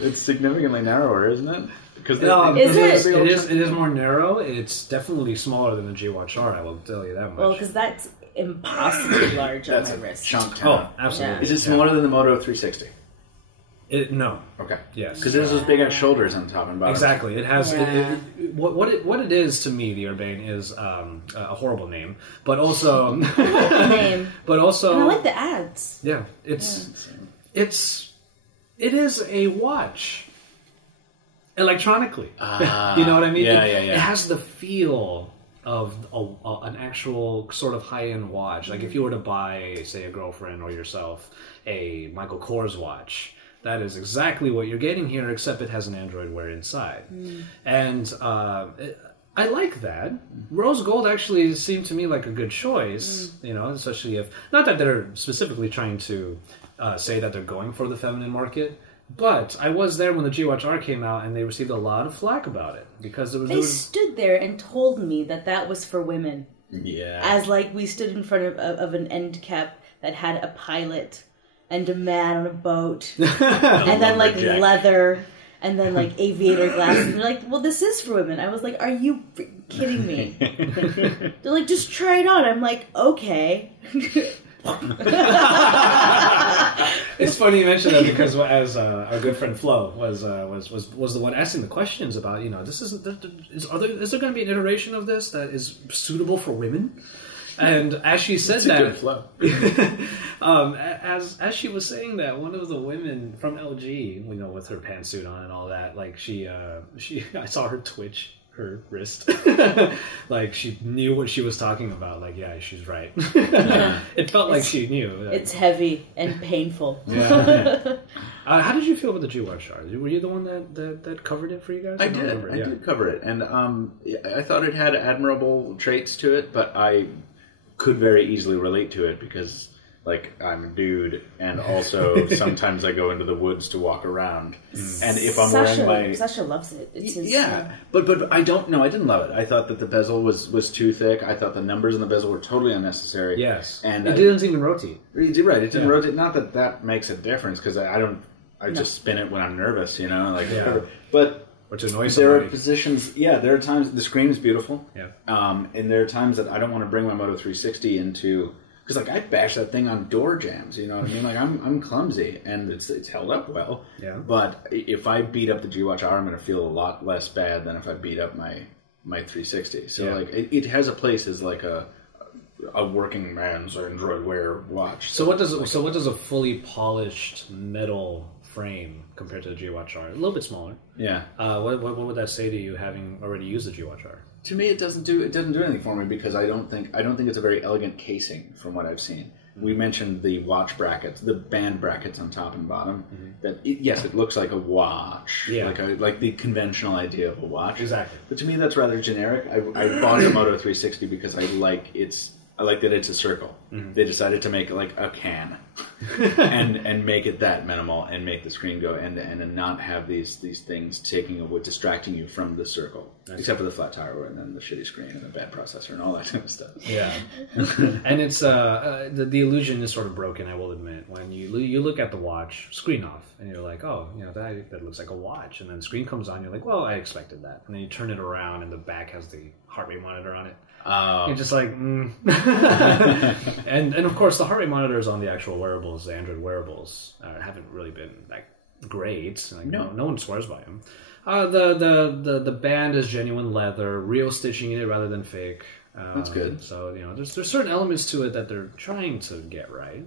It's significantly narrower, isn't it? Because it is more narrow. It's definitely smaller than the G-Watch R. I will tell you that much. Well, because that's impossibly large on my wrist. Chunk. Oh, absolutely. Yeah. Is it smaller than the Moto 360? No. Okay. Yes. Because it has those big ass shoulders on top and bottom. Exactly. It has Yeah. what it is to me. The Urbane is a horrible name, but also Name. but also And I like the ads. yeah. It is a watch electronically. You know what I mean? Yeah. It has the feel of an actual sort of high-end watch. Like if you were to buy, say, a girlfriend or yourself a Michael Kors watch, that is exactly what you're getting here, except it has an Android Wear inside. And I like that. Rose gold actually seemed to me like a good choice, you know, especially if... Not that they're specifically trying to say that they're going for the feminine market, but I was there when the G-Watch R came out, and they received a lot of flack about it because They stood there and told me that was for women. Yeah. As like we stood in front of an end cap that had a pilot and a man on a boat, and then like lumberjack. leather, and then like aviator glasses. And they're like, "Well, this is for women." I was like, "Are you kidding me?" They're like, "Just try it on." I'm like, "Okay." It's funny you mention that because as our good friend Flo was the one asking the questions about, you know, this is there going to be an iteration of this that is suitable for women? And as she said It's a good flow. as she was saying that, one of the women from LG, you know, with her pantsuit on and all that, like she I saw her twitch her wrist. Like she knew what she was talking about. Like, yeah, she's right. It felt like she knew. It's heavy and painful. Yeah. How did you feel about the G-Watch R? Were you the one that covered it for you guys? I did cover it, and I thought it had admirable traits to it, but I could very easily relate to it because, like, I'm a dude, and also sometimes I go into the woods to walk around, and if I'm wearing my... Sasha loves it. It's his, but I don't know. I didn't love it. I thought that the bezel was too thick. I thought the numbers in the bezel were totally unnecessary. Yes, and it didn't even rotate. You're right. It didn't rotate. Not that that makes a difference because I just spin it when I'm nervous, you know, like whatever. But or to annoy somebody. There are positions. Yeah, there are times the screen is beautiful. Yeah. And there are times that I don't want to bring my Moto 360 into. Because like I bash that thing on door jams, you know what I mean? Like I'm clumsy, and it's held up well. Yeah. But if I beat up the G-Watch R, I'm going to feel a lot less bad than if I beat up my 360. So like it has a place as like a working man's Android Wear watch. So what does a fully polished metal frame compared to the G-Watch R? A little bit smaller. Yeah. What would that say to you, having already used the G-Watch R? To me, it doesn't do anything for me because I don't think it's a very elegant casing from what I've seen. We mentioned the watch brackets, the band brackets on top and bottom. Yes, it looks like a watch, like the conventional idea of a watch. Exactly. But to me, that's rather generic. I bought the Moto 360 because I like that it's a circle. They decided to make it like a can, and make it that minimal, and make the screen go end to end, and not have these things distracting you from the circle. Except for the flat tire, and then the shitty screen and the bad processor and all that kind of stuff. Yeah, and it's the illusion is sort of broken. I will admit, when you look at the watch screen off, and you're like, oh, you know, that looks like a watch, and then the screen comes on, you're like, well, I expected that, and then you turn it around, and the back has the heart rate monitor on it. You're just like, and of course the heart rate monitors on the actual wearables, the Android wearables, haven't really been that great. Like, no one swears by them. The band is genuine leather, real stitching in it rather than fake. That's good. So you know, there's certain elements to it that they're trying to get right.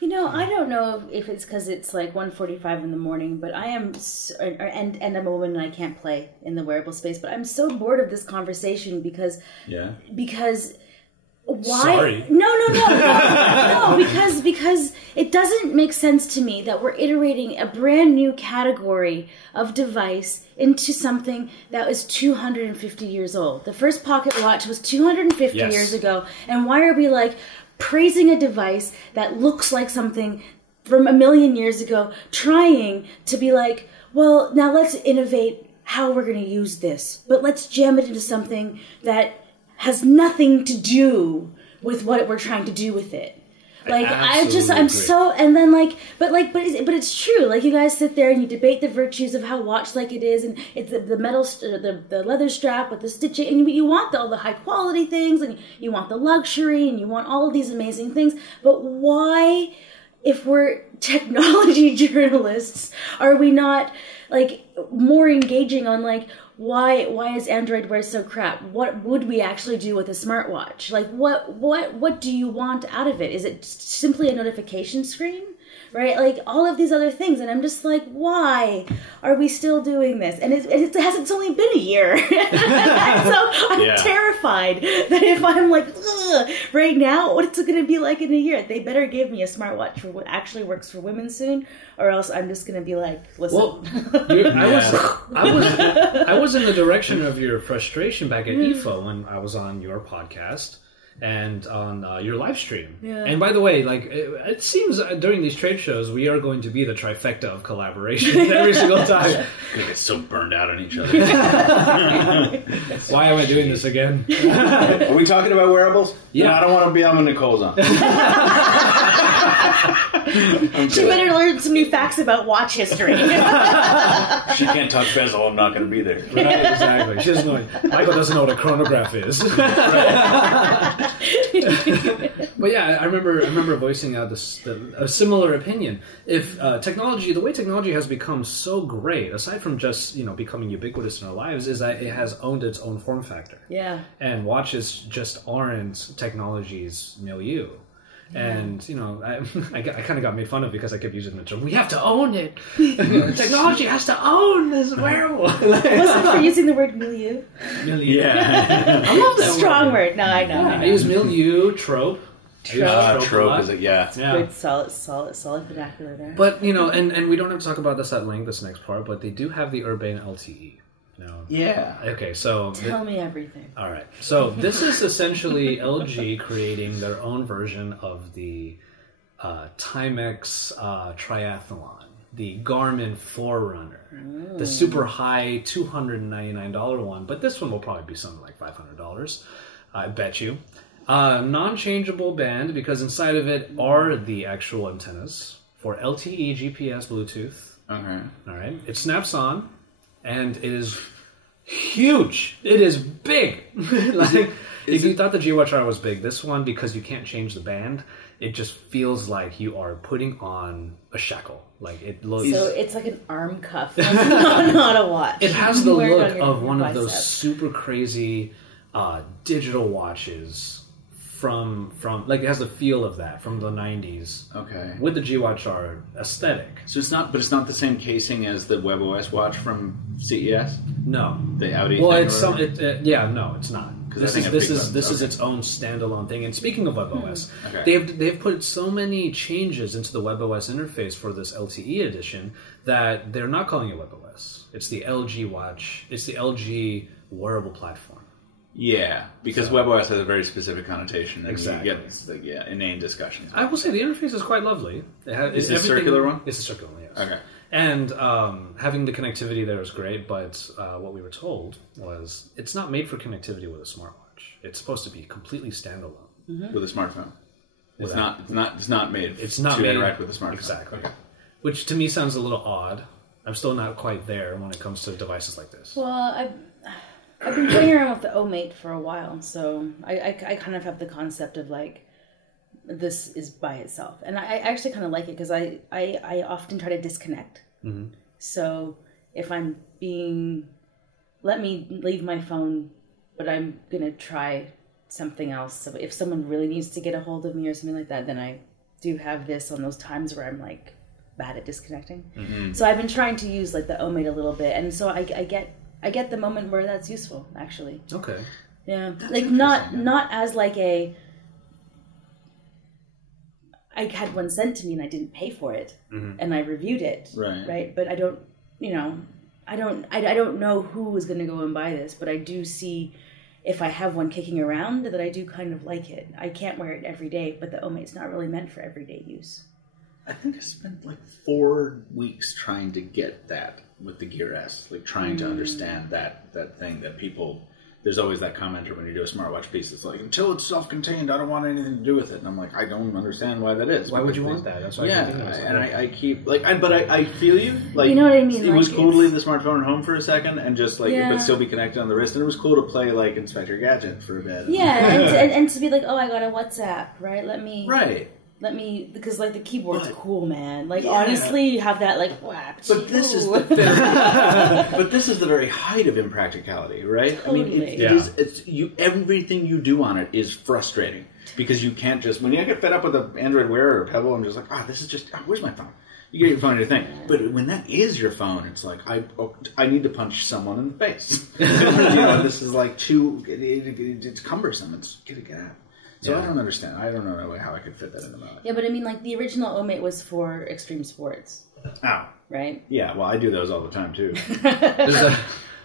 You know, I don't know if it's because it's like 1:45 in the morning, but I am, and I'm a woman and I can't play in the wearable space. But I'm so bored of this conversation because why? Sorry. No, because it doesn't make sense to me that we're iterating a brand new category of device into something that is 250 years old. The first pocket watch was 250 years ago, and why are we like, praising a device that looks like something from a million years ago, trying to be like, well, now let's innovate how we're going to use this, but let's jam it into something that has nothing to do with what we're trying to do with it. Like, I'm so, and then but it's true. Like, you guys sit there and you debate the virtues of how watch-like it is, and it's the metal, the leather strap with the stitching, and you want all the high-quality things, and you want the luxury, and you want all of these amazing things, but why, if we're technology journalists, are we not, like, more engaging on, like, why is Android Wear so crap? What would we actually do with a smartwatch? Like, what do you want out of it? Is it simply a notification screen? Right? Like, all of these other things. And I'm just like, why are we still doing this? And it's only been a year. So I'm terrified that if I'm like, ugh, right now, what's it going to be like in a year? They better give me a smartwatch for what actually works for women soon, or else I'm just going to be like, listen. Well, I was in the direction of your frustration back at IFA when I was on your podcast and on your live stream. Yeah. And by the way, like, it seems during these trade shows we are going to be the trifecta of collaboration every single time. We get so burned out on each other. Why am I doing this again? Are we talking about wearables? Yeah. No, I don't want to be on when Nicole's on. She better learn some new facts about watch history. She can't touch bezel, I'm not going to be there. Right, exactly. She doesn't know. Michael doesn't know what a chronograph is. But yeah, I remember voicing out a similar opinion. If the way technology has become so great, aside from just becoming ubiquitous in our lives, is that it has owned its own form factor. Yeah. And watches just aren't technology's milieu. And, I kind of got made fun of because I kept using the term, we have to own it. Technology has to own this wearable. Was it for using the word milieu? Milieu. Yeah. I love that strong word. No, I know. Yeah, I use milieu, trope. Trope is it? Yeah. Good, solid vernacular there. But, and we don't have to talk about this at length, this next part, but they do have the Urbane LTE. No. Yeah. Okay, so... Tell me everything. All right. So this is essentially LG creating their own version of the Timex Triathlon, the Garmin Forerunner, the super high $299 one, but this one will probably be something like $500, I bet you. Non-changeable band, because inside of it are the actual antennas for LTE, GPS, Bluetooth. Okay. All right. It snaps on. And it is huge. It is big. If you thought the G-Watch R was big, this one, because you can't change the band, it just feels like you are putting on a shackle. Like it looks. So it's like an arm cuff, not a watch. It has the look of one of those super crazy digital watches from like it has the feel of that from the 90s. Okay. With the G-Watch R aesthetic. So it's not the same casing as the WebOS watch from CES. No. The Audi. Well, thing it's no, it's not. This is its own standalone thing. And speaking of WebOS, they've put so many changes into the WebOS interface for this LTE edition that they're not calling it WebOS. It's the LG Watch. It's the LG Wearable platform. Yeah, because WebOS has a very specific connotation. And exactly. You get inane discussions. I will say the interface is quite lovely. Is it a circular one? It's a circular one, yes. Okay. And having the connectivity there is great, but what we were told was it's not made for connectivity with a smartwatch. It's supposed to be completely standalone. With a smartphone. It's not made to interact with a smartphone. Exactly. Okay. Which to me sounds a little odd. I'm still not quite there when it comes to devices like this. Well, I've been playing around with the O-Mate for a while, so I kind of have the concept of like this is by itself, and I actually kind of like it because I often try to disconnect. Mm-hmm. So if I'm let me leave my phone, but I'm gonna try something else. So if someone really needs to get a hold of me or something like that, then I do have this on those times where I'm like bad at disconnecting. Mm-hmm. So I've been trying to use like the O-Mate a little bit, and so I get the moment where that's useful, actually. Okay. Yeah, that's like not as like I had one sent to me and I didn't pay for it, and I reviewed it, right? But I don't know who is going to go and buy this, but I do see if I have one kicking around, that I do kind of like it. I can't wear it every day, but the Omate's not really meant for everyday use. I think I spent like 4 weeks trying to get that with the Gear S, like trying to understand that thing that people. There's always that commenter when you do a smartwatch piece. It's like, until it's self-contained, I don't want anything to do with it. And I'm like, I don't understand why that is. Why would you want that? That's why. I keep like, but I feel you. Like, you know what I mean? It was cool to leave the smartphone at home for a second and just like, but still be connected on the wrist. And it was cool to play like Inspector Gadget for a bit. Yeah, and to be like, oh, I got a WhatsApp, right? Let me, because like the keyboard's cool, man. Like honestly, you have that like, wow. But this is the very height of impracticality, right? Totally. I mean, it's everything you do on it is frustrating because you can't just when you get fed up with an Android Wear or a Pebble, I'm just like, this is just where's my phone? You get your phone and your thing, but when that is your phone, it's like I need to punch someone in the face. This is like it's cumbersome. It's get out. So I don't understand. I don't know how I could fit that into my life. Yeah, but I mean, like, the original Omate was for extreme sports. Oh. Right? Yeah, well, I do those all the time, too.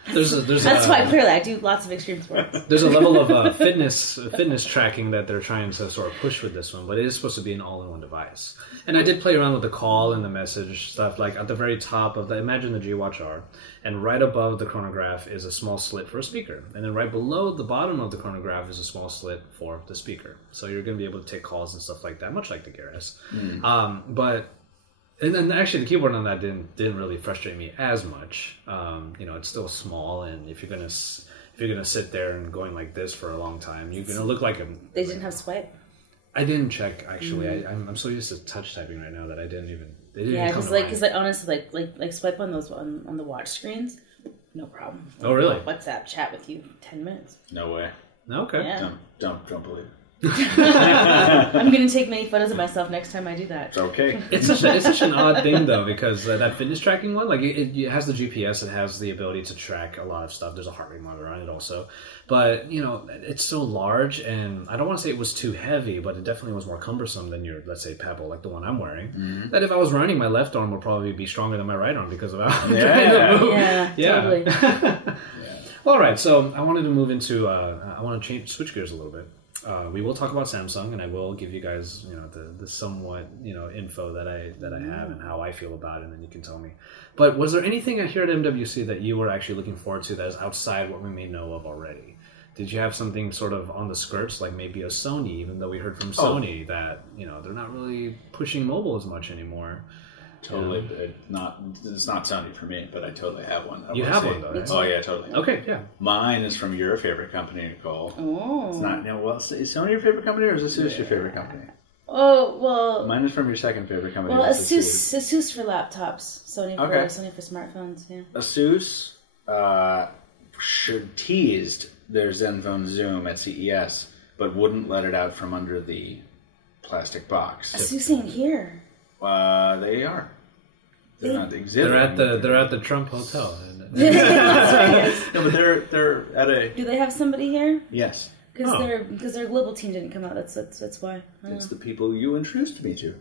That's why, clearly, I do lots of extreme sports. There's a level of fitness tracking that they're trying to sort of push with this one, but it is supposed to be an all-in-one device. And I did play around with the call and the message stuff, like at the very top of imagine the G-Watch R, and right above the chronograph is a small slit for a speaker. And then right below the bottom of the chronograph is a small slit for the speaker. So you're going to be able to take calls and stuff like that, much like the Gear S. And then actually the keyboard on that didn't really frustrate me as much. It's still small, and if you're gonna sit there and going like this for a long time, you're gonna look like a. They didn't have swipe. I didn't check actually. I'm so used to touch typing right now that I didn't even. Because honestly, like swipe on those on the watch screens, no problem. Oh really? WhatsApp chat with you 10 minutes. No way. Okay. Yeah. Don't believe it. I'm going to take many photos of myself next time I do that. It's okay. It's such an odd thing, though, because that fitness tracking one, like, it has the GPS, it has the ability to track a lot of stuff. There's a heart rate monitor on it also. But, it's so large, and I don't want to say it was too heavy, but it definitely was more cumbersome than your, let's say, Pebble, like the one I'm wearing. Mm-hmm. That if I was running, my left arm would probably be stronger than my right arm because of how Yeah, totally. Well, all right, so I wanted to move into, I want to switch gears a little bit. We will talk about Samsung, and I will give you guys, the somewhat, info that I have and how I feel about it, and then you can tell me. But was there anything here at MWC that you were actually looking forward to that is outside what we may know of already? Did you have something sort of on the skirts, like maybe a Sony, even though we heard from Sony that, they're not really pushing mobile as much anymore? Totally. It's not Sony for me, but I totally have one. You have one, though, right? Oh, yeah, totally. Okay, yeah. Mine is from your favorite company, Nicole. Oh. It's not, is Sony your favorite company, or is Asus your favorite company? Oh, well... Mine is from your second favorite company. Well, Asus for laptops, Sony for smartphones, yeah. Asus teased their Zenfone Zoom at CES, but wouldn't let it out from under the plastic box. Asus ain't here. They are. They're not exhibiting. They're at the Trump Hotel. No, but they're at a. Do they have somebody here? Yes. Because their global team didn't come out. That's why. It's the people you introduced me to.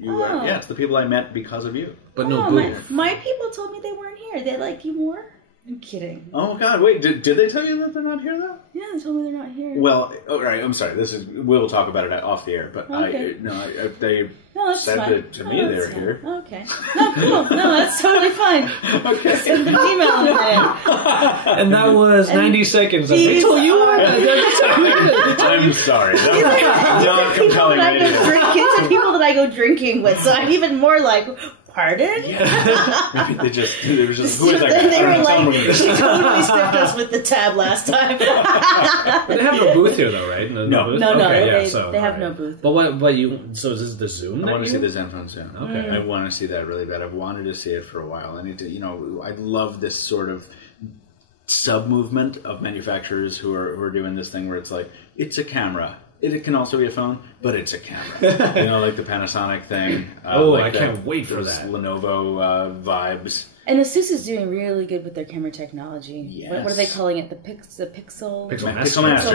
Yeah, it's the people I met because of you. But no booth. My people told me they weren't here. They like you more. I'm kidding. Oh God! Wait, did they tell you that they're not here though? Yeah, they told me they're not here. Well, all right. I'm sorry. We'll talk about it off the air. But okay. They said that to me they were here. Okay. No, cool. No, that's totally fine. Okay. Send an email on it. And that was 90 seconds. They told you. I'm sorry. Not compelling. These are people that I go drinking with, so I'm even more like. Pardon? Yeah. They were just, who is that guy? They were like, she totally stiffed us with the tab last time. They have no booth here, though, right? No. Booth? No, okay, they have no booth. But so is this the Zoom? I want to see the Zenfone Zoom. Okay. I want to see that really bad. I've wanted to see it for a while. I need to, I love this sort of sub-movement of manufacturers who are doing this thing where it's like, it's a camera. It can also be a phone, but it's a camera. Like the Panasonic thing. I can't wait for that. Lenovo vibes. And Asus is doing really good with their camera technology. Yes. What are they calling it? The Pixel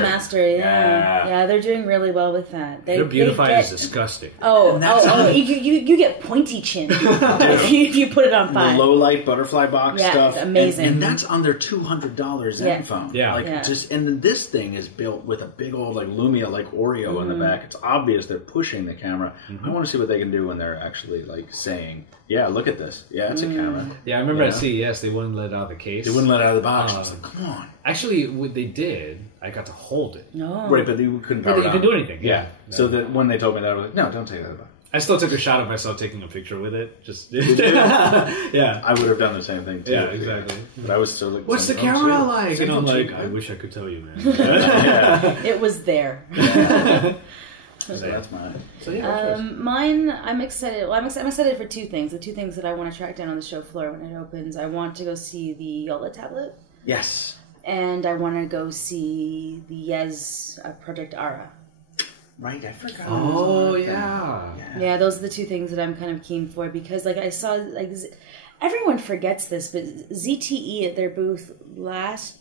Master. Yeah, they're doing really well with that. Their beautifier is disgusting. You get pointy chin if you put it on 5. The low light butterfly box stuff. It's amazing. And that's under $200 Zenfone. Yeah. And then this thing is built with a big old Lumia Oreo in the back. It's obvious they're pushing the camera. I want to see what they can do when they're actually saying, yeah, look at this. Yeah, it's a camera. Yeah, I remember at CES they wouldn't let out of the case. They wouldn't let it out of the box. I was like, come on. Actually, what they did, I got to hold it. No. Right, but you couldn't power it on. You couldn't do anything. Yeah. So that when they told me that, I was like, no, don't take that out of the box. I still took a shot of myself taking a picture with it. Just yeah. I would have done the same thing too. Yeah, exactly. But I was still like, what's the camera like? And I'm like, I wish I could tell you, man. It was there. So that's mine. So mine, I'm excited. Well, I'm excited for 2 things. The 2 things that I want to track down on the show floor when it opens. I want to go see the Yola tablet. Yes. And I want to go see the Yes Project Ara. Right, I forgot. Oh, yeah. Yeah, those are the 2 things that I'm kind of keen for because, I saw, everyone forgets this, but ZTE at their booth last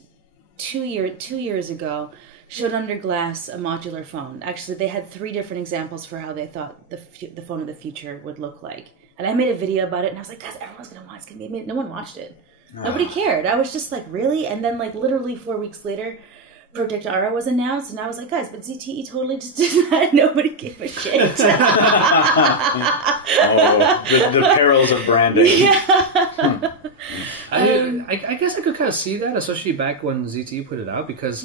2 years ago showed under glass a modular phone. Actually, they had 3 different examples for how they thought the phone of the future would look like. And I made a video about it, and I was like, guys, everyone's going to watch it. It's going to be amazing. No one watched it. Nobody cared. I was just like, really? And then, literally 4 weeks later, Project Ara was announced, and I was like, guys, but ZTE totally just did that. Nobody gave a shit. The perils of branding. Yeah. I guess I could kind of see that, especially back when ZTE put it out, because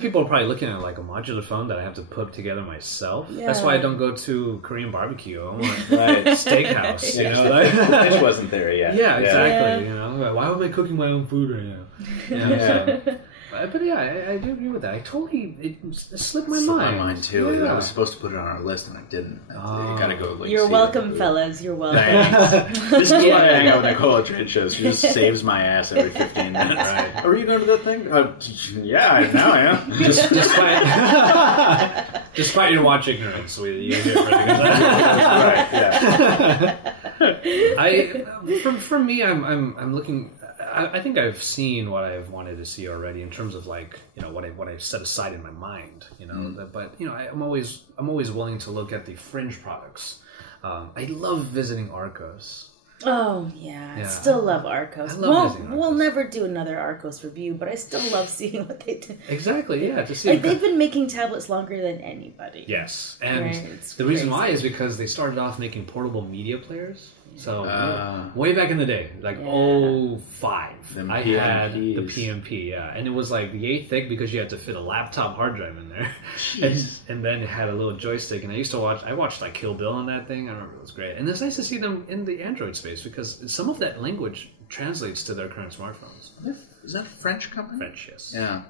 people are probably looking at it like a modular phone that I have to put together myself. Yeah. That's why I don't go to Korean barbecue. I want steakhouse. You know, the fish wasn't there yet. Yeah, exactly. You know, why am I cooking my own food right now? Yeah. But yeah, I do agree with that. It slipped my mind. My mind too. Yeah. I was supposed to put it on our list and I didn't. You gotta go. You're welcome, fellas. You're welcome. This is why I hang out with Nicole at trade shows. She just saves my ass every 15 minutes. Right. Are you going to that thing? Now I am. Despite your watch ignorance, you get pretty good. Right. Yeah. For me, I'm looking. I think I've seen what I've wanted to see already in terms of what I set aside in my mind, But I'm always willing to look at the fringe products. I love visiting Arcos. Oh yeah, I still love Arcos. We'll never do another Arcos review, but I still love seeing what they do. Exactly, yeah. To see they've been making tablets longer than anybody. Yes, and the reason why is because they started off making portable media players. So way back in the day, 05, I had the PMP, and it was yay thick because you had to fit a laptop hard drive in there, and then it had a little joystick. And I watched Kill Bill on that thing. I remember it was great, and it's nice to see them in the Android space because some of that language translates to their current smartphones. Is that a French company? French, yes. Yeah.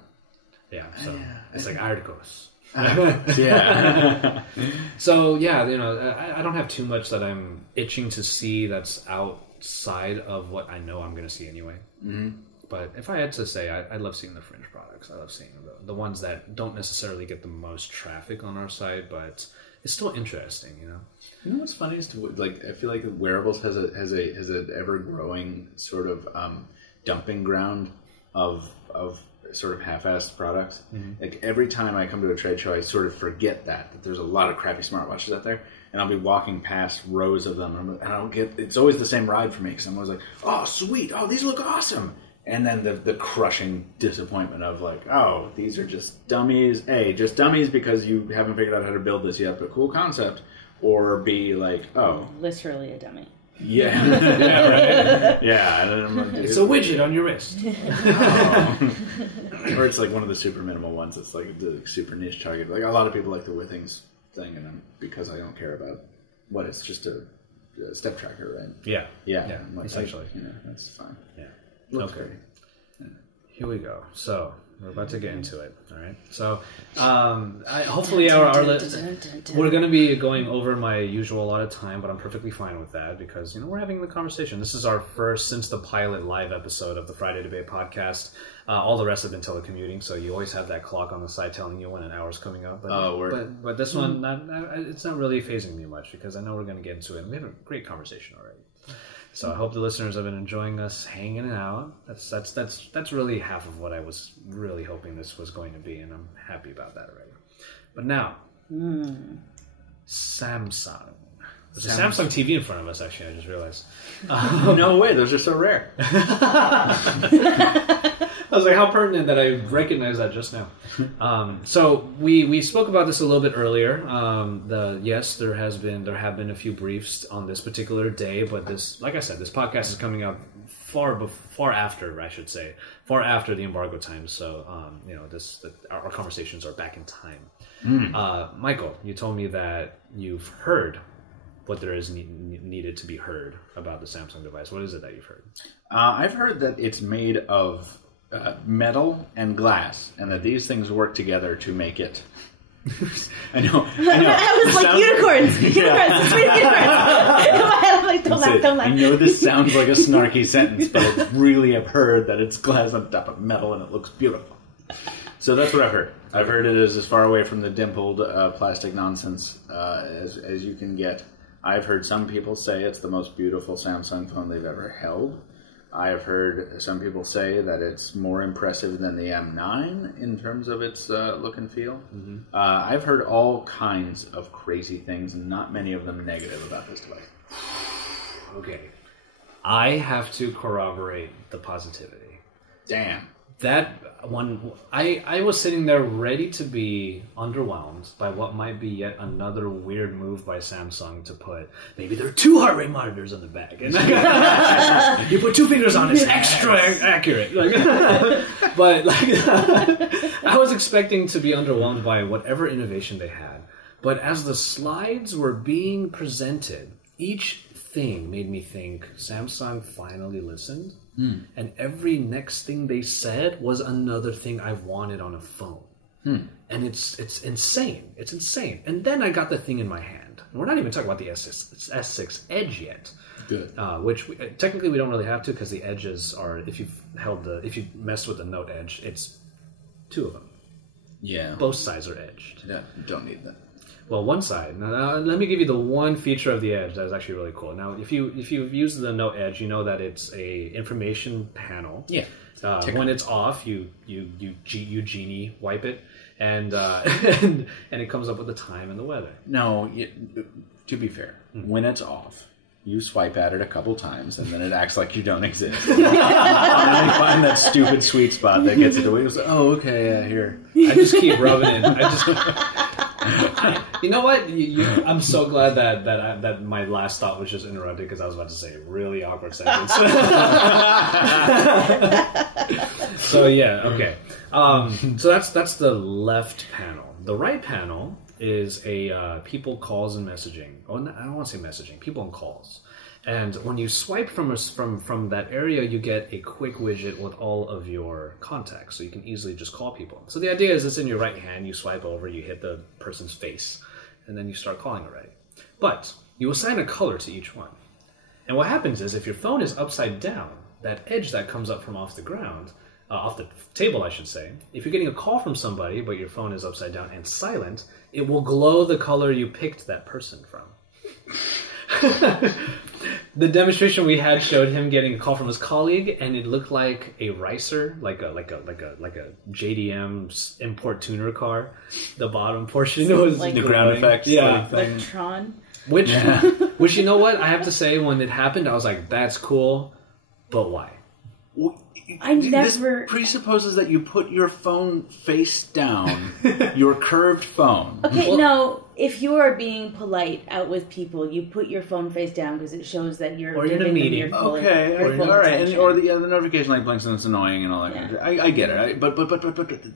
So it's like Arcos. Yeah. So yeah, I don't have too much that I'm itching to see that's outside of what I know I'm going to see anyway. Mm-hmm. But if I had to say, I love seeing the fringe products. I love seeing the ones that don't necessarily get the most traffic on our site, but it's still interesting. You know what's funny is I feel like Wearables has an ever growing sort of dumping ground of sort of half-assed products. Mm-hmm. Every time I come to a trade show, I sort of forget that there's a lot of crappy smartwatches out there, and I'll be walking past rows of them, and I'll it's always the same ride for me because I'm always like, oh sweet, oh these look awesome, and then the crushing disappointment of oh these are just dummies. A, just dummies because you haven't figured out how to build this yet, but cool concept, or B, oh literally a dummy. Yeah. Right. Yeah. It's a widget on your wrist. Or it's one of the super minimal ones. It's the super niche target. A lot of people like the Withings thing, and because I don't care about what it's just a step tracker, right? Yeah. Yeah. Essentially. That's fine. Yeah. Looks okay. great. Yeah. Here we go. So we're about to get into it. All right. So hopefully we're going to be going over my usual allotted time, but I'm perfectly fine with that because we're having the conversation. This is our first since the pilot live episode of the Friday Debate podcast. All the rest have been telecommuting, so you always have that clock on the side telling you when an hour's coming up. But this one, it's not really phasing me much because I know we're going to get into it. And we have a great conversation already. So I hope the listeners have been enjoying us hanging out. That's really half of what I was really hoping this was going to be, and I'm happy about that already. But now, Samsung. There's a Samsung TV in front of us, actually, I just realized. No way, those are so rare. I was like, how pertinent that I recognized that just now. So we spoke about this a little bit earlier. Yes, there have been a few briefs on this particular day, but this, like I said, this podcast is coming out far after the embargo time. So our conversations are back in time. Michael, you told me that you've heard what there is needed to be heard about the Samsung device. What is it that you've heard? I've heard that it's made of metal and glass, and that these things work together to make it. I know. I was like, unicorns. Unicorns. I'm like, don't laugh. I know this sounds like a snarky sentence, but I really have heard that it's glass on top of metal, and it looks beautiful. So that's what I've heard. I've heard it is as far away from the dimpled plastic nonsense as you can get. I've heard some people say it's the most beautiful Samsung phone they've ever held. I have heard some people say that it's more impressive than the M9 in terms of its look and feel. I've heard all kinds of crazy things, and not many of them negative about this device. Okay. I have to corroborate the positivity. Damn. That one, I was sitting there ready to be underwhelmed by what might be yet another weird move by Samsung to put, maybe there are 2 heart rate monitors on the back. And you put 2 fingers on it, it's extra accurate. But I was expecting to be underwhelmed by whatever innovation they had. But as the slides were being presented, each thing made me think Samsung finally listened. And every next thing they said was another thing I've wanted on a phone. And it's insane. It's insane. And then I got the thing in my hand. And we're not even talking about the S6 Edge yet. Good. Which technically we don't really have to, because the edges are, if you messed with the Note Edge, it's 2 of them. Yeah. Both sides are edged. Yeah, don't need that. Well, one side. Now, let me give you the one feature of the Edge that is actually really cool. Now, if you've used the Note Edge, you know that it's a information panel. Yeah. When it's off, you genie wipe it, and and it comes up with the time and the weather. No, to be fair, when it's off, you swipe at it a couple times, and then it acts like you don't exist. And then you find that stupid sweet spot that gets it away. It's like, oh, okay, yeah, here. I just keep rubbing it. You know what? I'm so glad that my last thought was just interrupted, because I was about to say a really awkward sentence. So yeah, okay. So that's the left panel. The right panel is a people, calls, and messaging. Oh, I don't want to say messaging. People and calls. And when you swipe from that area, you get a quick widget with all of your contacts, so you can easily just call people. So the idea is it's in your right hand, you swipe over, you hit the person's face, and then you start calling already. But you assign a color to each one. And what happens is, if your phone is upside down, that edge that comes up from off the ground, off the table I should say, if you're getting a call from somebody but your phone is upside down and silent, it will glow the color you picked that person from. The demonstration we had showed him getting a call from his colleague, and it looked like a ricer, like a JDM import tuner car. The bottom portion was like the ground effects, like Tron. Which you know what? I have to say, when it happened, I was like, "That's cool," but why? This presupposes that you put your phone face down, your curved phone. Okay, no. If you are being polite out with people, you put your phone face down because it shows that you're giving them your full attention. All right, or the notification light blinks and it's annoying and all that. Yeah. I get it. But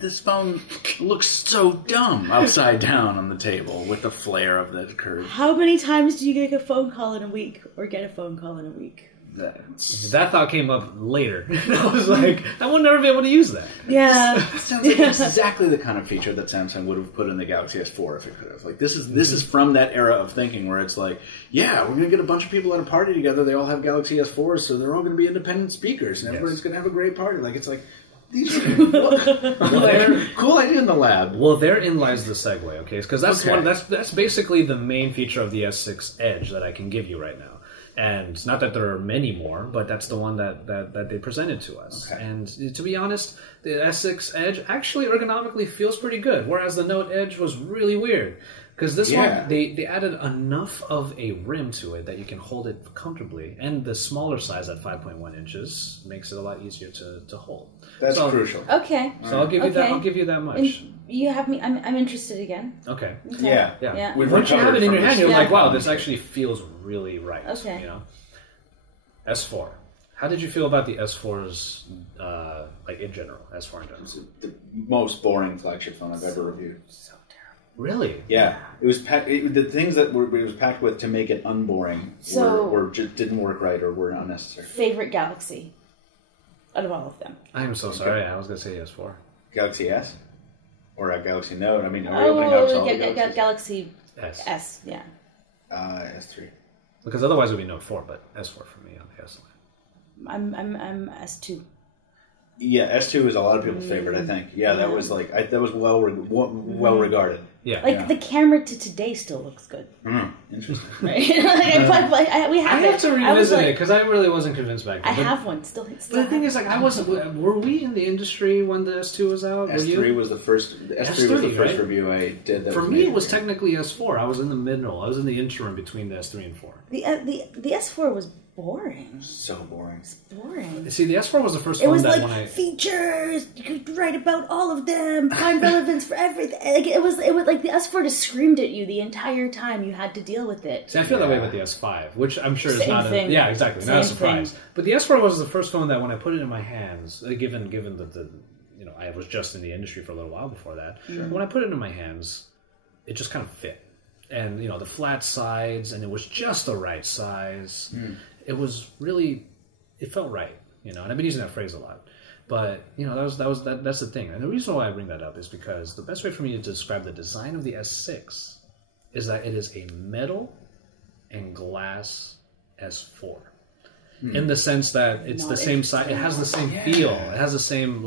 this phone looks so dumb upside down on the table with the flare of the curve. How many times do you get a phone call in a week, or get a phone call in a week? That thought came up later. I was like, I will never be able to use that. Yeah. This sounds like exactly the kind of feature that Samsung would have put in the Galaxy S4 if it could have. Like, this is from that era of thinking where it's like, yeah, we're going to get a bunch of people at a party together. They all have Galaxy S4s, so they're all going to be independent speakers, and everybody's going to have a great party. Like, it's like, these are cool idea in the lab. Well, therein lies the segue, okay? Because that's basically the main feature of the S6 Edge that I can give you right now. And not that there are many more, but that's the one that they presented to us. Okay. And to be honest, the S6 Edge actually ergonomically feels pretty good, whereas the Note Edge was really weird. Because this one, they added enough of a rim to it that you can hold it comfortably. And the smaller size at 5.1 inches makes it a lot easier to hold. That's crucial. Okay. So I'll give you that. I'll give you that much. And you have me. I'm interested again. Okay. Yeah. Once you have it in your hand, you're like, wow, this actually feels really right. Okay. You know. S4. How did you feel about the S4's, like in general? S4 in general. It's the most boring flagship phone I've ever reviewed. So terrible. Really? Yeah. It was the things that it was packed with to make it unboring were just didn't work right or were unnecessary. Favorite Galaxy out of all of them? I am so sorry. I was going to say S4. Galaxy S? Or a Galaxy Note? I mean, are we opening up to all the Galaxy S. S, yeah. S3. Because otherwise it would be Note 4, but S4 for me on the S line. I'm S2. Yeah, S2 is a lot of people's favorite, I think. Yeah, that was like that was well regarded. Yeah, the camera to today still looks good. Interesting. Right? We have I have to revisit it because I really wasn't convinced back then. I have one still. But the thing is, like, I wasn't. Were we in the industry when the S2 was out? S3 was the first. S3 was the first review I did. For me, it was technically S4. I was in the middle. I was in the interim between the S3 and 4. The S4 was boring. So boring. It's boring. See, the S4 was the first phone that when I... features, you could write about all of them, find relevance for everything. Like, it was like the S4 just screamed at you the entire time you had to deal with it. See, I feel that way about the S5, which I'm sure is not thing. Yeah, exactly. Not a surprise. But the S4 was the first phone that when I put it in my hands, given that I was just in the industry for a little while before that, when I put it in my hands, it just kind of fit. And, the flat sides, and it was just the right size. It was really, it felt right, and I've been using that phrase a lot. But, that's the thing. And the reason why I bring that up is because the best way for me to describe the design of the S6 is that it is a metal and glass S4. In the sense that it's the same size, it has the same feel, it has the same,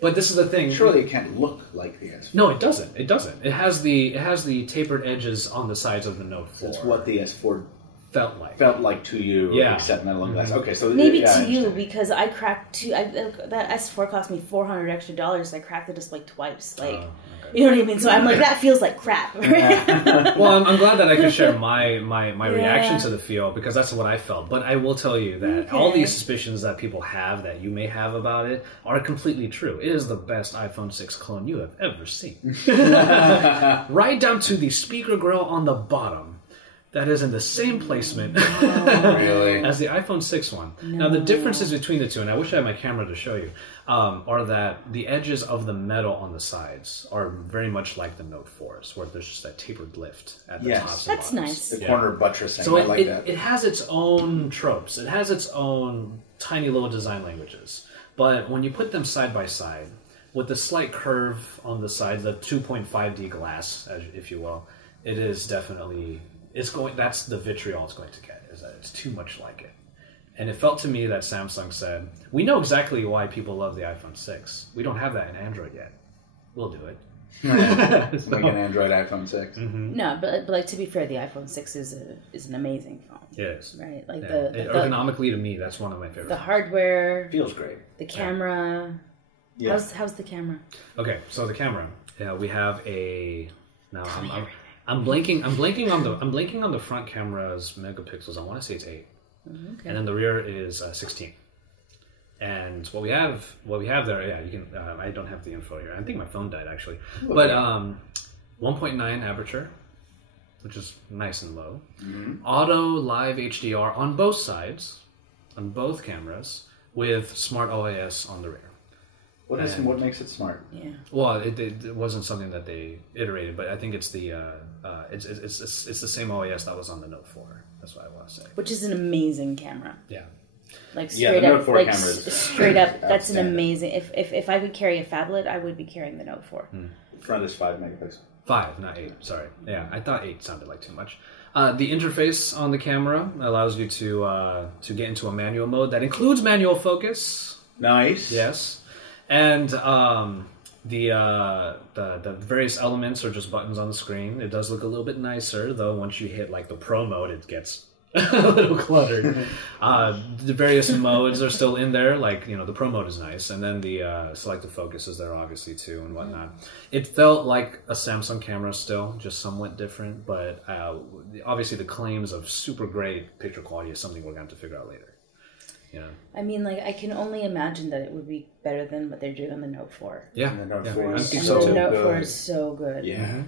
but this is the thing. Surely it can't look like the S4. No, it doesn't. It doesn't. It has the tapered edges on the sides of the Note 4. That's what the S4 felt like to you, except metal and glass. Okay, so maybe to you because I cracked that S4 cost me $400 extra. I cracked the display twice. You know what I mean? So I'm like, that feels like crap. Well, I'm glad that I could share my reaction to the feel because that's what I felt. But I will tell you that all these suspicions that people have that you may have about it are completely true. It is the best iPhone 6 clone you have ever seen. Right down to the speaker grill on the bottom. That is in the same placement as the iPhone 6 one. No. Now, the differences between the two, and I wish I had my camera to show you, are that the edges of the metal on the sides are very much like the Note 4s, where there's just that tapered lift at the tops and that's bottoms. nice. The corner buttressing, so I like that. It has its own tropes. It has its own tiny little design languages. But when you put them side by side, with the slight curve on the sides, the 2.5D glass, if you will, it is definitely... That's the vitriol it's going to get, is that it's too much like it. And it felt to me that Samsung said, we know exactly why people love the iPhone 6. We don't have that in Android yet. We'll do it. Like an Android iPhone 6. Mm-hmm. No, but to be fair, the iPhone 6 is an amazing phone. It is. Right? Like ergonomically, to me, that's one of my favorites. The hardware. Feels great. The camera. Yeah. How's the camera? Okay, so the camera. Yeah, we have a... Now, I'm blanking on the front camera's megapixels. I want to say it's 8, and then the rear is 16. And what we have there, you can. I don't have the info here. I think my phone died actually, but 1.9 aperture, which is nice and low. Auto live HDR on both sides, on both cameras, with smart OIS on the rear. What makes it smart? Yeah. Well, it wasn't something that they iterated, but I think it's the it's the same OIS that was on the Note 4. That's what I want to say. Which is an amazing camera. Yeah. Straight the up, Note 4 camera is straight up. That's an amazing. If I could carry a phablet, I would be carrying the Note 4. Front is 5 megapixels. 5, not 8. Sorry. Yeah, I thought 8 sounded like too much. The interface on the camera allows you to get into a manual mode that includes manual focus. Nice. Yes. And the various elements are just buttons on the screen. It does look a little bit nicer, though. Once you hit the Pro mode, it gets a little cluttered. The various modes are still in there, like, you know, the Pro mode is nice, and then the selective focus is there obviously too and whatnot. It felt like a Samsung camera still, just somewhat different, but obviously the claims of super great picture quality is something we're going to have to figure out later. Yeah. I mean, like, I can only imagine that it would be better than what they're doing on the Note 4. Yeah. The Note 4 I is think And so the too. Note 4 is so good. Yeah.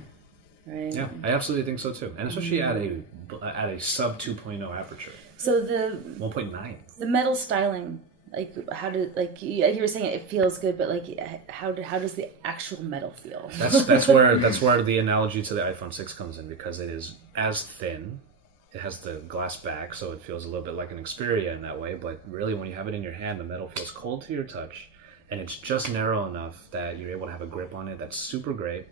Right? Yeah, I absolutely think so too. And especially at a sub 2.0 aperture. So the 1.9. the metal styling, like, how did, like you were saying it feels good, but like how does the actual metal feel? That's where the analogy to the iPhone 6 comes in, because it is as thin. It has the glass back, so it feels a little bit like an Xperia in that way, but really when you have it in your hand, the metal feels cold to your touch, and it's just narrow enough that you're able to have a grip on it that's super great,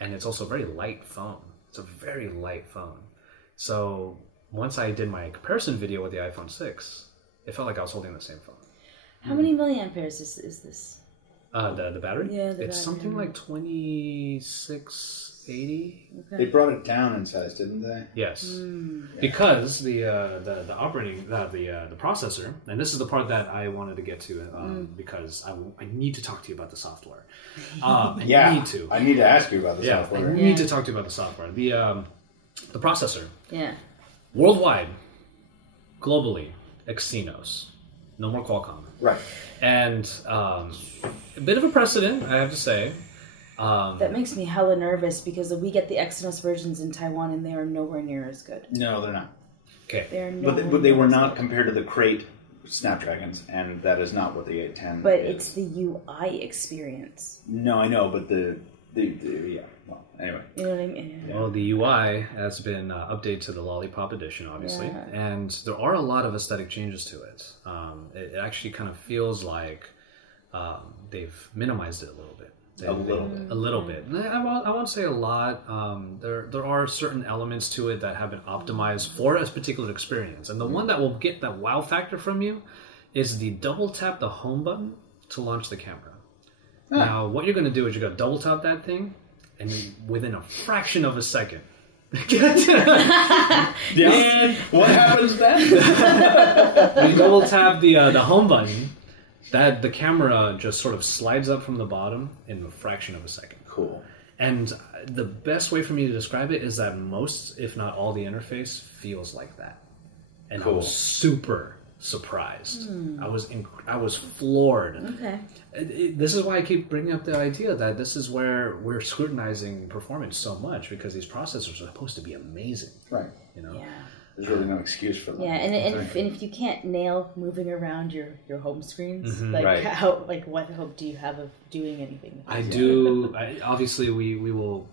and it's also a very light phone. It's a very light phone. So once I did my comparison video with the iPhone 6, it felt like I was holding the same phone. How many milliamperes is this? The battery? Yeah, the battery. It's something like 2680. Okay. They brought it down in size, didn't they? Yes, because the operating the processor, and this is the part that I wanted to get to because I need to talk to you about the software. I need to ask you about the software. I need to talk to you about the software. The processor. Yeah. Worldwide, globally, Exynos. No more Qualcomm. Right. And a bit of a precedent, I have to say. That makes me hella nervous because we get the Exynos versions in Taiwan and they are nowhere near as good. No, they're not. Okay. But they were not compared to the Crate Snapdragons, and that is not what the 810 But is. it's the UI experience. No, I know, but the yeah. Well, anyway. You know what I mean? Well, the UI has been updated to the Lollipop edition, obviously, and there are a lot of aesthetic changes to it. It actually kind of feels like they've minimized it a little bit. A little bit. A little bit. I won't say a lot. There are certain elements to it that have been optimized for a particular experience, and the one that will get that wow factor from you is the double tap the home button to launch the camera. Now, what you're going to do is you're going to double tap that thing, and within a fraction of a second. And what happens then? When you double tap the home button, the camera just sort of slides up from the bottom in a fraction of a second. Cool. And the best way for me to describe it is that most, if not all, the interface feels like that. And cool. I was super surprised. I was floored. Okay. This is why I keep bringing up the idea that this is where we're scrutinizing performance so much, because these processors are supposed to be amazing. Right. You know. Yeah. There's really no excuse for that. Yeah, and if you can't nail moving around your home screens, like right. what hope do you have of doing anything? I do. Obviously, we will.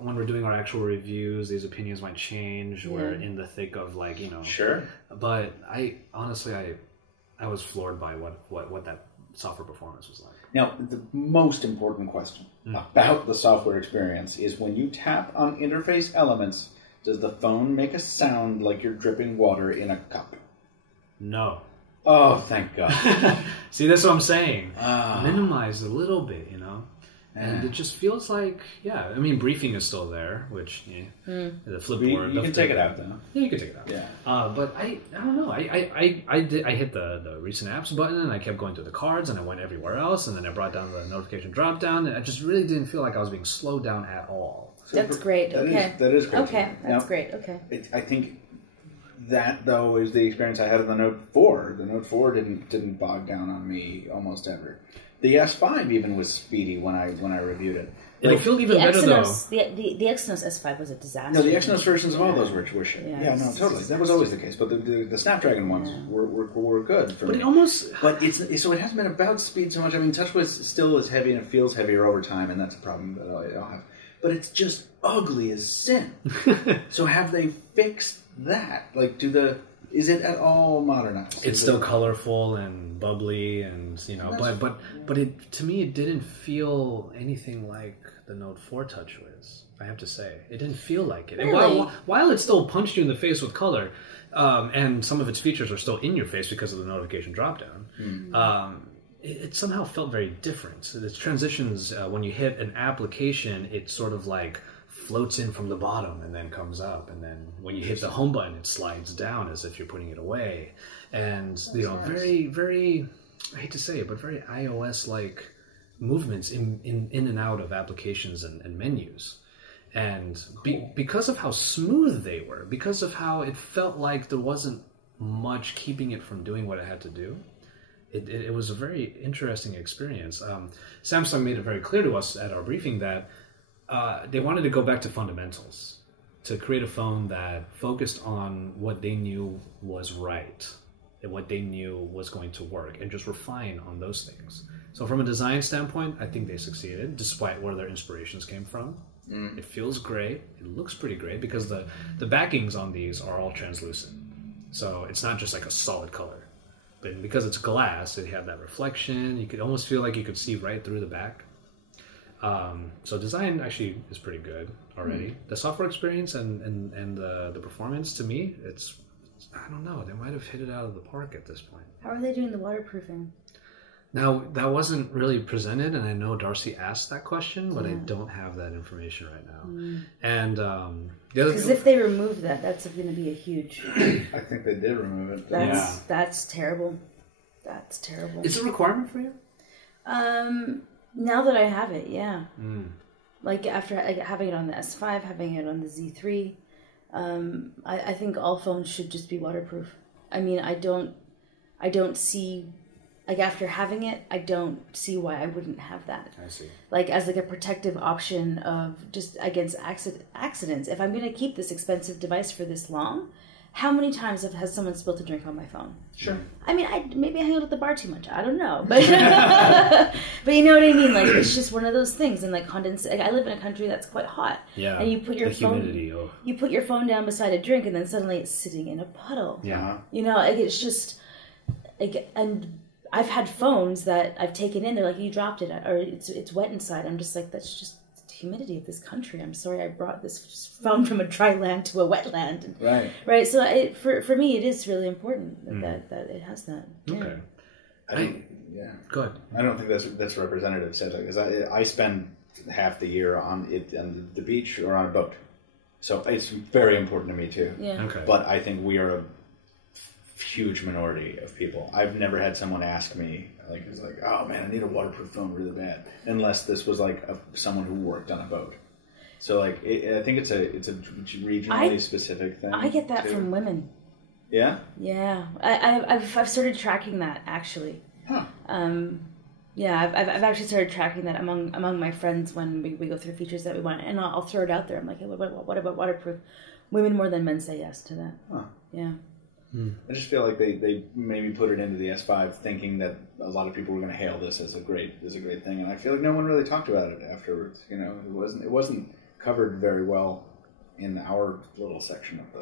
When we're doing our actual reviews, these opinions might change. We're in the thick of Sure. But I honestly was floored by what that software performance was like. Now, the most important question about the software experience is when you tap on interface elements, does the phone make a sound like you're dripping water in a cup? No. Oh, thank God. See, that's what I'm saying. Minimized a little bit, And it just feels like, I mean, briefing is still there, which, the flipboard. You can take it out, though. Yeah, you can take it out. Yeah. But I don't know. I hit the recent apps button, and I kept going through the cards, and I went everywhere else, and then I brought down the notification drop down, and I just really didn't feel like I was being slowed down at all. That's great. Okay. That is great. Okay, that's great. Okay. I think that, though, is the experience I had on the Note 4. The Note 4 didn't bog down on me almost ever. The S5 even was speedy when I reviewed it. It'll feel even better, though. The Exynos S5 was a disaster. No, the Exynos versions of all those were shit. Yeah, no, totally. That was always the case. But the Snapdragon ones were good for me. It almost... But so it hasn't been about speed so much. I mean, TouchWiz still is heavy and it feels heavier over time, and that's a problem that I'll have. But it's just ugly as sin. So have they fixed that? Like, is it at all modernized? It's still colorful and bubbly, and but it, to me, it didn't feel anything like the Note 4 TouchWiz. I have to say, it didn't feel like it. Really? And while it still punched you in the face with color, and some of its features are still in your face because of the notification dropdown. It somehow felt very different. So the transitions, when you hit an application, it sort of like floats in from the bottom and then comes up, and then when you hit the home button, it slides down as if you're putting it away. And very, very, I hate to say it, but very iOS-like movements in and out of applications and menus. And because of how smooth they were, because of how it felt like there wasn't much keeping it from doing what it had to do, it was a very interesting experience. Samsung made it very clear to us at our briefing that they wanted to go back to fundamentals, to create a phone that focused on what they knew was right and what they knew was going to work, and just refine on those things. So from a design standpoint, I think they succeeded, despite where their inspirations came from. It feels great. It looks pretty great because the backings on these are all translucent. So it's not just like a solid color. But because it's glass, it had that reflection. You could almost feel like you could see right through the back. So design actually is pretty good already. The software experience and the performance, to me, it's I don't know. They might have hit it out of the park at this point. How are they doing the waterproofing? Now, that wasn't really presented, and I know Darcy asked that question, but I don't have that information right now. And the other because if they remove that, that's going to be a huge. I think they did remove it. That's terrible. That's terrible. Is it a requirement for you? Now that I have it, yeah. Like after having it on the S5, having it on the Z3, I think all phones should just be waterproof. I mean, I don't see. Like after having it, I don't see why I wouldn't have that. I see. Like as like a protective option of just against accidents. If I'm going to keep this expensive device for this long, how many times has someone spilled a drink on my phone? Sure. I mean, maybe I hang out at the bar too much. I don't know, but but you know what I mean. Like it's just one of those things. And like like, I live in a country that's quite hot. Yeah. And you put your phone, humidity. Oh. you put your phone down beside a drink, and then suddenly it's sitting in a puddle. Yeah. You know, like it's just like and. I've had phones that I've taken in. They're like, you dropped it, or it's wet inside. I'm just like, that's just the humidity of this country. I'm sorry, I brought this phone from a dry land to a wet land. Right. So for me, it is really important that it has that. Okay. Go ahead. I don't think that's representative, because I spend half the year on the beach or on a boat, so it's very important to me too. Yeah. Okay. But I think we are a huge minority of people. I've never had someone ask me it's like, oh man, I need a waterproof phone really bad, unless this was like someone who worked on a boat. So I think it's a regionally specific thing. I get that from women. Yeah. Yeah, I've started tracking that actually. Huh. Yeah, I've actually started tracking that among my friends when we go through features that we want, and I'll throw it out there. I'm like, hey, what about waterproof? Women more than men say yes to that. Huh. Yeah. I just feel like they maybe put it into the S5 thinking that a lot of people were going to hail this as a great thing, and I feel like no one really talked about it afterwards. You know, it wasn't covered very well in our little section of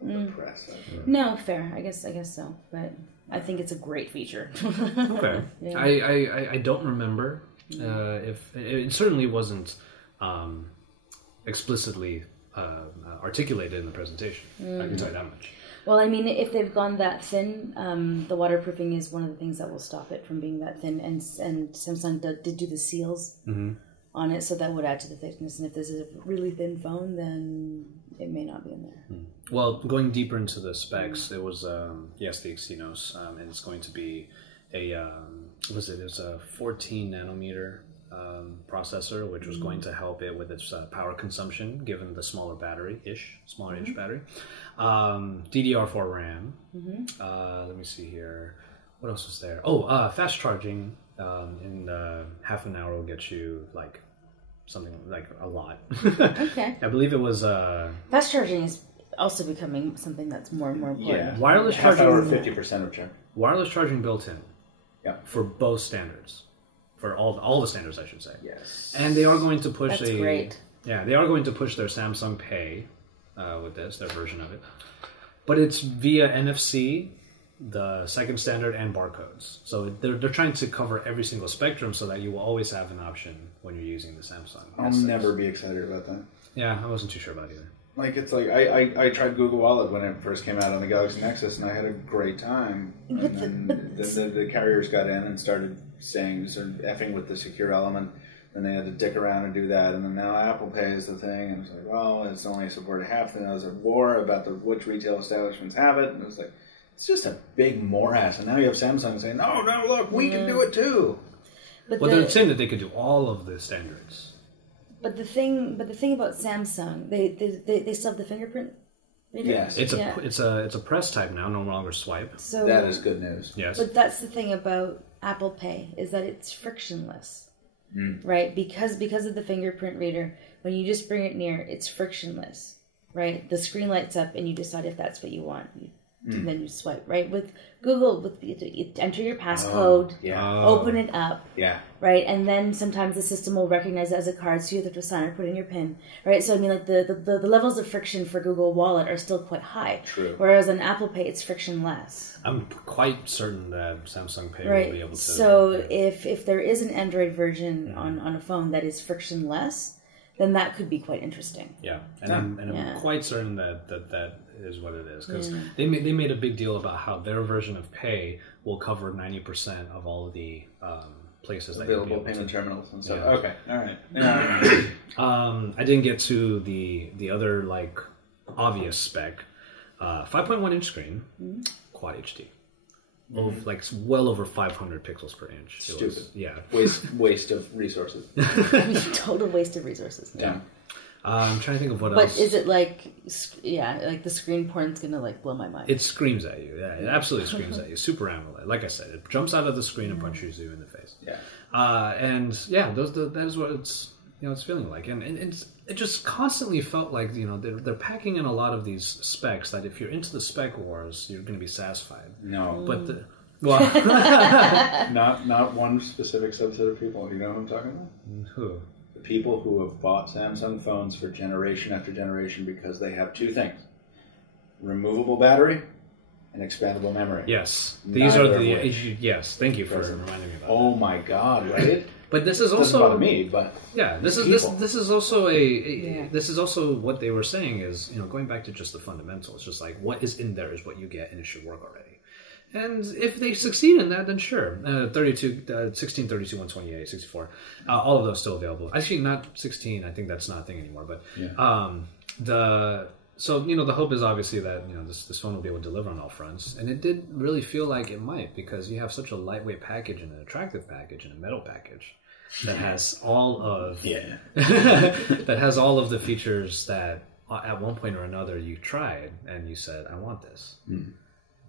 the press. No, fair. I guess so, but I think it's a great feature. Okay. Yeah. I don't remember if it certainly wasn't explicitly articulated in the presentation. I can tell you that much. Well, I mean, if they've gone that thin, the waterproofing is one of the things that will stop it from being that thin. And Samsung did do the seals on it, so that would add to the thickness. And if this is a really thin phone, then it may not be in there. Well, going deeper into the specs, it was the Exynos, and it's going to be a it was a 14 nanometer processor, which was going to help it with its power consumption, given the smaller inch battery. DDR4 RAM. Let me see here. What else was there? Fast charging. In half an hour will get you like something like a lot. Okay. I believe it was. Fast charging is also becoming something that's more and more important. Yeah. Wireless half charging. Hour, 50% of charge. Wireless charging built in. Yeah. For both standards. For all the standards, I should say. Yes. And they are going to push That's great. Yeah, they are going to push their Samsung Pay with their version of it. But it's via NFC, the second standard, and barcodes. So they're trying to cover every single spectrum so that you will always have an option when you're using the Samsung. I'll never be excited about that. Yeah, I wasn't too sure about it either. Like, it's like, I tried Google Wallet when it first came out on the Galaxy Nexus, and I had a great time. And then the carriers got in and started effing with the secure element. Then they had to dick around and do that, and then now Apple Pay is the thing, and it's like, well, it's only supported half. Then there was a war about which retail establishments have it, and it was like, it's just a big morass. And now you have Samsung saying, no, look, we can do it too. But they're saying that they could do all of the standards. But the thing about Samsung, they still have the fingerprint reader. Yes, it's a press type now, no longer swipe. So that is good news. Yes, but that's the thing about Apple Pay is that it's frictionless. Right, because of the fingerprint reader, when you just bring it near, it's frictionless. Right, the screen lights up, and you decide if that's what you want, and then you swipe. Right, with Google, you enter your passcode, open it up, right, and then sometimes the system will recognize it as a card, so you have to sign or put in your PIN. Right, so I mean, like the levels of friction for Google Wallet are still quite high. True. Whereas on Apple Pay, it's frictionless. I'm quite certain that Samsung Pay will be able to. So if there is an Android version on a phone that is frictionless, then that could be quite interesting. Yeah, and I'm quite certain that is what it is, because they made a big deal about how their version of Pay will cover 90% of all of the places that available payment terminals and stuff. Yeah. Okay, all right. I didn't get to the other like obvious spec. 5.1 inch screen, Quad HD. Like well over 500 pixels per inch. Stupid. Yeah. Waste of resources. Total waste of resources. Yeah. I'm trying to think of what else. But is it like the screen porn's gonna like blow my mind? It screams at you. Yeah, it absolutely screams at you. Super AMOLED. Like I said, it jumps out of the screen and punches you in the face. Yeah. That is what it's it's feeling like, and it just constantly felt like they're packing in a lot of these specs that if you're into the spec wars, you're going to be satisfied. No, but not one specific subset of people. You know who I'm talking about? Who? The people who have bought Samsung phones for generation after generation because they have two things: removable battery and expandable memory. Yes, these are the yes. Thank you for reminding me about that. Oh my God! Right. But this is also also about me, but this is also this is also what they were saying is going back to just the fundamentals, just like what is in there is what you get and it should work already. And if they succeed in that, then sure. 16, 32, 128, 64, all of those still available. Actually, not 16. I think that's not a thing anymore. But so the hope is obviously that this phone will be able to deliver on all fronts, and it did really feel like it might, because you have such a lightweight package and an attractive package and a metal package that has all of that has all of the features that at one point or another you tried and you said, I want this.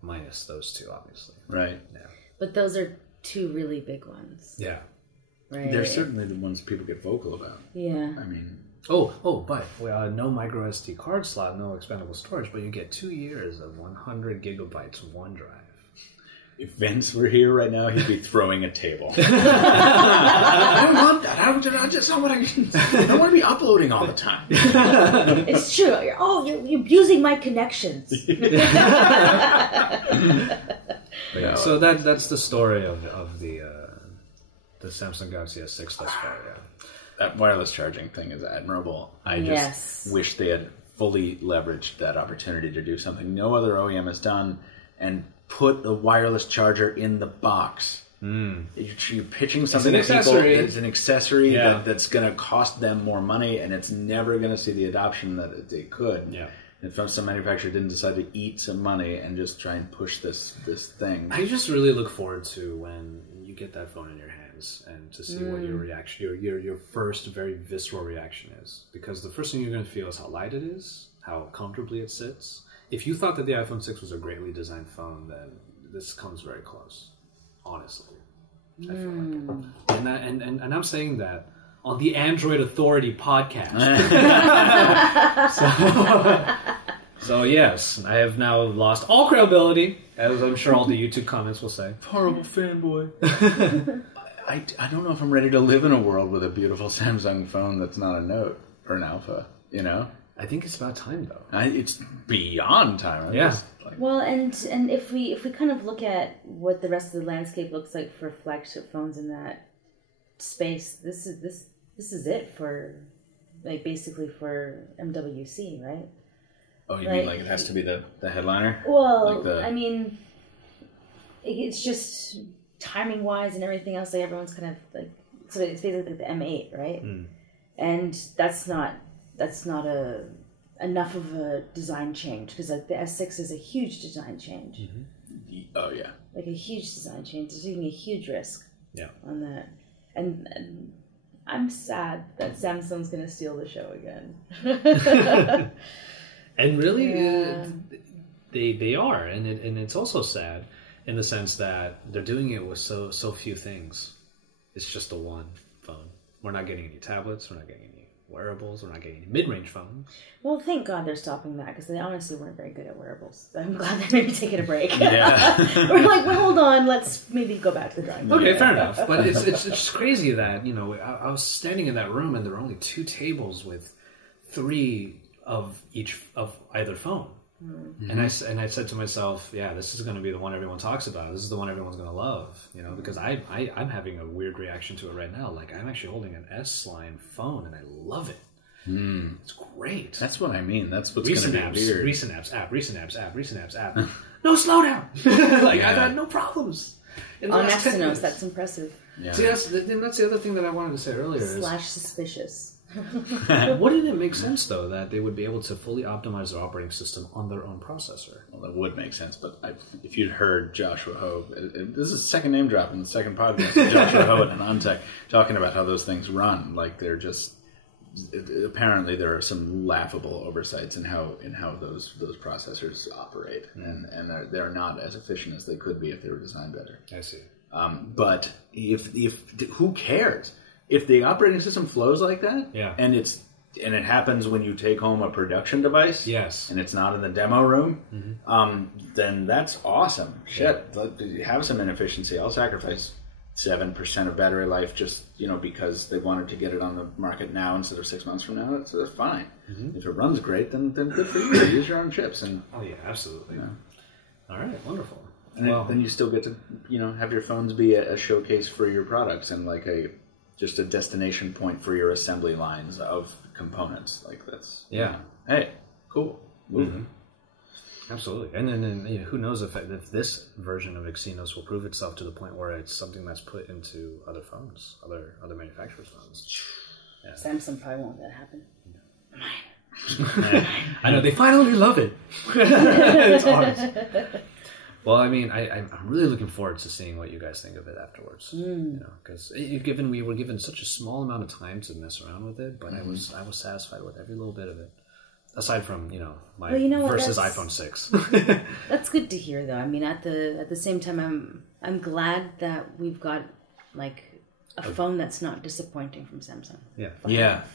Minus those two, obviously. Right. Yeah. But those are two really big ones. Yeah. Right. They're certainly the ones people get vocal about. Yeah. I mean. But no micro SD card slot, no expandable storage, but you get 2 years of 100 gigabytes of OneDrive. If Vince were here right now, he'd be throwing a table. I don't want that. I don't want to be uploading all the time. It's true. You're abusing my connections. So that's the story of the Samsung Galaxy S6 thus far. Yeah. That wireless charging thing is admirable. I just wish they had fully leveraged that opportunity to do something no other OEM has done, and put a wireless charger in the box. You're pitching something to people that's an accessory that's going to cost them more money, and it's never going to see the adoption that it could. Yeah. If some manufacturer didn't decide to eat some money and just try and push this thing. I just really look forward to when you get that phone in your hands and to see what your reaction, your first very visceral reaction is. Because the first thing you're going to feel is how light it is, how comfortably it sits. If you thought that the iPhone 6 was a greatly designed phone, then this comes very close. Honestly, I feel like, and I'm saying that on the Android Authority podcast. So yes, I have now lost all credibility, as I'm sure all the YouTube comments will say. Horrible fanboy. I don't know if I'm ready to live in a world with a beautiful Samsung phone that's not a Note or an Alpha. I think it's about time, though. It's beyond time. Well, and if we kind of look at what the rest of the landscape looks like for flagship phones in that space, this is it for basically for MWC, right? Oh, you mean like it has to be the headliner? Well, I mean, it's just timing wise and everything else. Everyone's kind of so it's basically the M8, right? And that's not enough of a design change, because like the S6 is a huge design change. Oh yeah, like a huge design change. They're taking a huge risk on that, and I'm sad that Samsung's going to steal the show again. And really, they are, and it's also sad in the sense that they're doing it with so few things. It's just the one phone. We're not getting any tablets. We're not getting any wearables. We're not getting any mid-range phones. Well, thank God they're stopping that, because they honestly weren't very good at wearables. I'm glad they're maybe taking a break. Yeah. We're like, well, hold on, let's maybe go back to the drawing board. Okay, fair enough. But it's just crazy that, you know, I was standing in that room and there were only 2 tables with 3 of either phone. And I said to myself, yeah, this is going to be the one everyone talks about. This is the one everyone's going to love, you know, because I'm having a weird reaction to it right now. Like, I'm actually holding an S-line phone and I love it. It's great. That's what I mean. That's what's going to be weird. Recent apps, app. No slowdown. Like, I've had no problems. On Exynos, that's impressive. Yeah. See, that's the other thing that I wanted to say earlier. /suspicious. Wouldn't it make sense, though, that they would be able to fully optimize their operating system on their own processor? Well, that would make sense, but if you'd heard Joshua Ho, this is the second name drop in the second podcast, Joshua Ho and Untech, talking about how those things run. Like, they're just, apparently there are some laughable oversights in how those processors operate, and they're not as efficient as they could be if they were designed better. I see. But if who cares? If the operating system flows like that, and it happens when you take home a production device, and it's not in the demo room, then that's awesome. Shit, have some inefficiency. I'll sacrifice 7% of battery life just because they wanted to get it on the market now instead of 6 months from now. That's fine. If it runs great, then good for you. Use your own chips. And oh yeah, absolutely. All right, wonderful. And then you still get to have your phones be a showcase for your products and like just a destination point for your assembly lines of components. Like that's hey, cool. Absolutely. And then who knows if this version of Exynos will prove itself to the point where it's something that's put into other phones, other manufacturers' phones. Yeah. Samsung probably won't let that happen. I know, they finally love it. It's ours. Well, I mean, I'm really looking forward to seeing what you guys think of it afterwards. Because we were given such a small amount of time to mess around with it, but I was satisfied with every little bit of it. Aside from my versus iPhone 6. That's good to hear, though. I mean, at the same time, I'm glad that we've got like a phone that's not disappointing from Samsung. Yeah.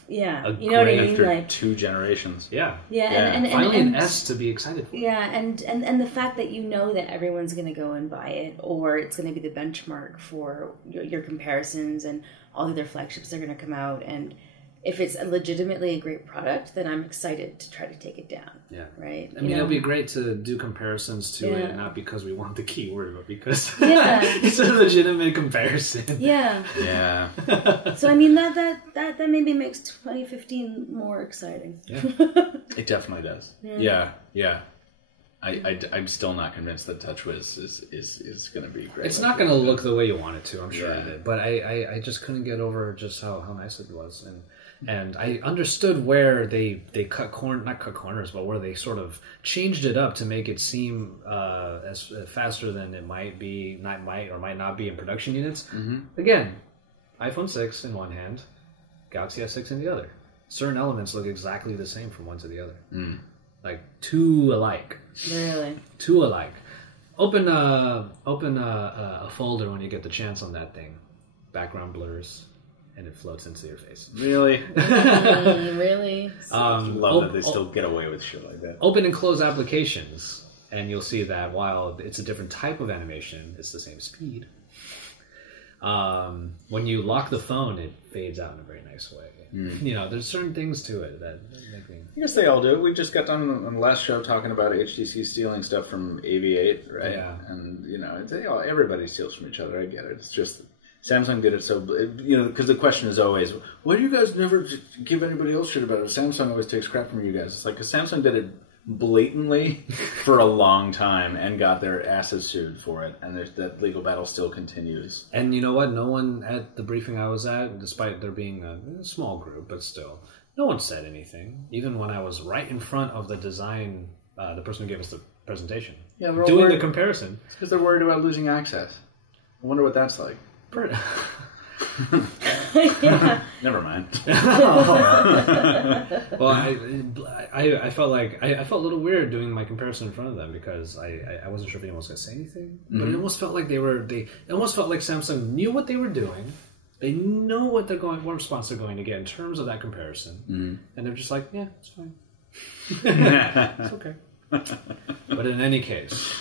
You know what I mean? After like 2 generations. Yeah. And finally an S to be excited for. Yeah, and the fact that that everyone's going to go and buy it, or it's going to be the benchmark for your comparisons, and all the other flagships are going to come out, and if it's legitimately a great product, then I'm excited to try to take it down. Yeah. Right? I mean, it'll be great to do comparisons to it, not because we want the keyword, but because it's a legitimate comparison. Yeah. Yeah. So, I mean, that maybe makes 2015 more exciting. Yeah. It definitely does. Yeah. I'm still not convinced that TouchWiz is going to be great. It's not going to look the way you want it to, I'm sure of it. But I just couldn't get over just how nice it was. And I understood where they not cut corners, but where they sort of changed it up to make it seem as faster than it might not be in production units. Again, iPhone 6 in one hand, Galaxy S6 in the other. Certain elements look exactly the same from one to the other. Like 2 alike. Really? 2 alike. Open a folder when you get the chance on that thing. Background blurs, and it floats into your face. Really? Really? Love that they still get away with shit like that. Open and close applications, and you'll see that while it's a different type of animation, it's the same speed. When you lock the phone, it fades out in a very nice way. There's certain things to it that make me... I guess they all do. We just got done on the last show talking about HTC stealing stuff from AV8, right? Yeah. And, everybody steals from each other. I get it. It's just Samsung did it so... because the question is always, why do you guys never give anybody else shit about it? Samsung always takes crap from you guys. It's like, because Samsung did it blatantly for a long time and got their asses sued for it, and that legal battle still continues. And you know what? No one at the briefing I was at, despite there being a small group, but still, no one said anything. Even when I was right in front of the design, the person who gave us the presentation, doing the comparison. It's because they're worried about losing access. I wonder what that's like. Never mind. Well, I felt like I felt a little weird doing my comparison in front of them because I wasn't sure if anyone was going to say anything, but it almost felt like it almost felt like Samsung knew what they were doing. They know what response they're going to get in terms of that comparison, and they're just like, yeah, it's fine. It's okay. But in any case,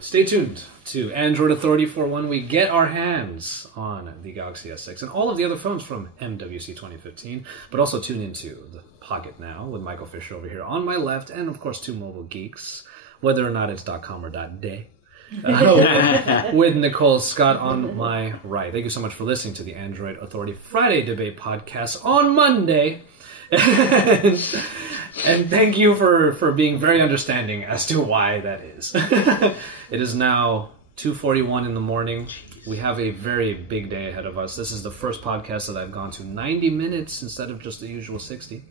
stay tuned to Android Authority for when we get our hands on the Galaxy S6 and all of the other phones from MWC 2015, but also tune into the PocketNow with Michael Fisher over here on my left, and of course to MobileGeeks, whether or not it's .com or .day. With Nicole Scott on my right. Thank you so much for listening to the Android Authority Friday Debate Podcast on Monday. And thank you for being very understanding as to why that is. It is now 2:41 in the morning. We have a very big day ahead of us. This is the first podcast that I've gone to 90 minutes instead of just the usual 60.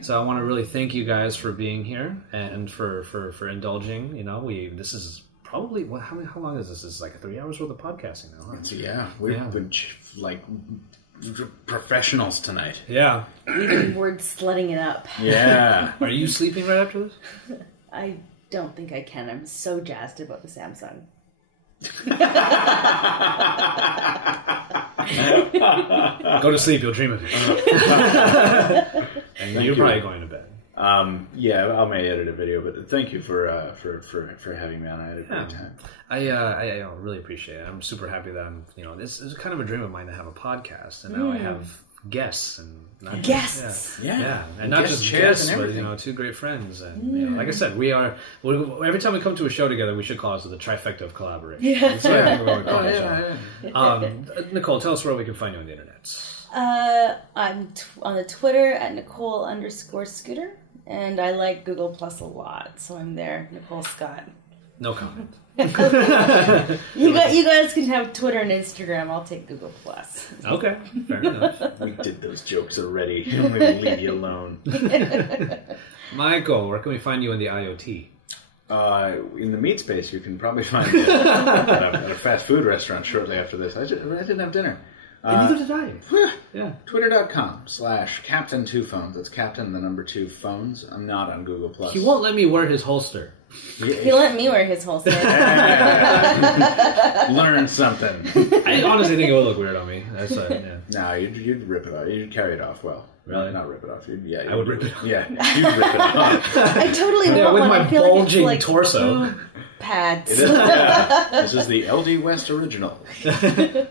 So I want to really thank you guys for being here and for indulging. You know, this is probably how long is this? This is like 3 hours worth of podcasting now. Huh? We've been like professionals tonight. Yeah. We've been word slutting it up. Yeah. Are you sleeping right after this? I don't think I can. I'm so jazzed about the Samsung. Go to sleep, you'll dream of it. And you're probably going to bed. I may edit a video, but thank you for having me on. I had a great time. I really appreciate it. I'm super happy that this is kind of a dream of mine to have a podcast, and now I have guests and not guests. And not just guests, but two great friends. And like I said, every time we come to a show together, we should call it the Trifecta of Collaboration. Yeah. That's what I think we're going to call it. Nicole, tell us where we can find you on the internet. I'm on the Twitter at Nicole_Scooter. And I like Google Plus a lot, so I'm there. Nicole Scott. No comment. You guys can have Twitter and Instagram. I'll take Google Plus. Okay, fair enough. We did those jokes already. I'm going to leave you alone. Michael, where can we find you in the IoT? In the meat space, you can probably find me at a fast food restaurant shortly after this. I didn't have dinner. Neither did I. Yeah. Twitter.com/Captain2Phones. That's Captain, the number 2 phones. I'm not on Google Plus. He won't let me wear his holster. He let me wear his holster. Learn something. I honestly think it would look weird on me. That's No, you'd rip it off. You'd carry it off well. Really? Not rip it off. I would rip it off. Yeah, you'd rip it off. I totally want with one. my I feel bulging like it's torso. Pads. It is, This is the LD West original. And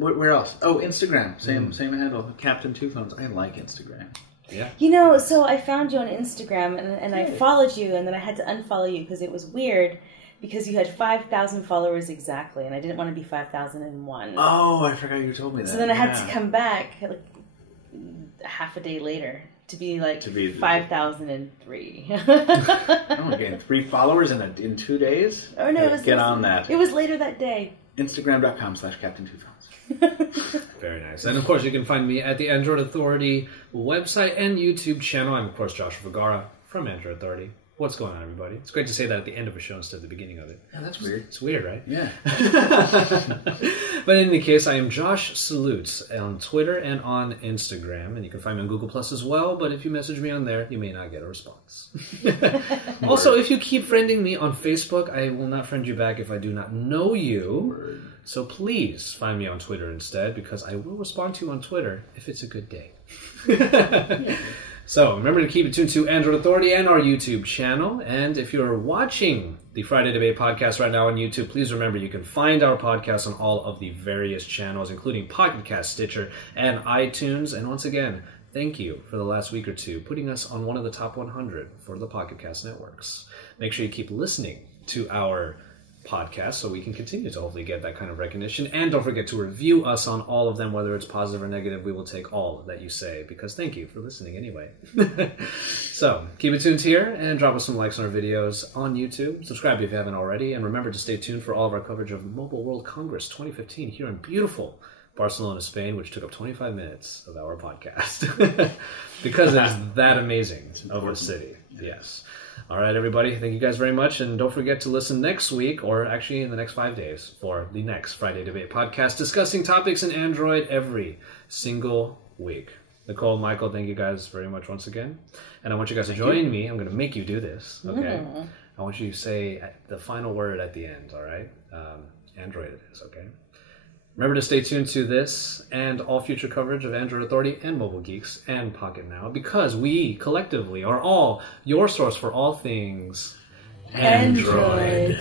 where else? Oh, Instagram. Same handle. Captain2Phones. I like Instagram. Yeah. So I found you on Instagram and I followed you, and then I had to unfollow you because it was weird because you had 5,000 followers exactly, and I didn't want to be 5,001. Oh, I forgot you told me that. So then I had to come back like half a day later to be like 5,003. I'm getting 3 followers in 2 days. Oh no, Get on that. It was later that day. Instagram.com/Captain2Phones. Very nice. And of course, you can find me at the Android Authority website and YouTube channel. I'm, of course, Joshua Vergara from Android Authority. What's going on, everybody? It's great to say that at the end of a show instead of the beginning of it. Yeah, that's weird. It's weird, right? Yeah. But in any case, I am Josh Salutes on Twitter and on Instagram. And you can find me on Google Plus as well. But if you message me on there, you may not get a response. Also, if you keep friending me on Facebook, I will not friend you back if I do not know you. Word. So please find me on Twitter instead, because I will respond to you on Twitter if it's a good day. So remember to keep it tuned to Android Authority and our YouTube channel. And if you're watching the Friday Debate podcast right now on YouTube, please remember you can find our podcast on all of the various channels, including Pocket Cast, Stitcher, and iTunes. And once again, thank you for the last week or two, putting us on one of the top 100 for the Pocket Cast networks. Make sure you keep listening to our podcast, so we can continue to hopefully get that kind of recognition. And don't forget to review us on all of them, whether it's positive or negative. We will take all that you say, because thank you for listening anyway. So keep it tuned here and drop us some likes on our videos on YouTube. Subscribe if you haven't already, and remember to stay tuned for all of our coverage of Mobile World Congress 2015 here in beautiful Barcelona, Spain, which took up 25 minutes of our podcast because it's that amazing of a city. Yes. All right, everybody. Thank you guys very much. And don't forget to listen next week, or actually in the next 5 days, for the next Friday Debate podcast, discussing topics in Android every single week. Nicole, Michael, thank you guys very much once again. And I want you guys to join me. I'm going to make you do this, okay? I want you to say the final word at the end, all right? Android it is, okay? Remember to stay tuned to this and all future coverage of Android Authority and MobileGeeks and PocketNow, because we collectively are all your source for all things Android.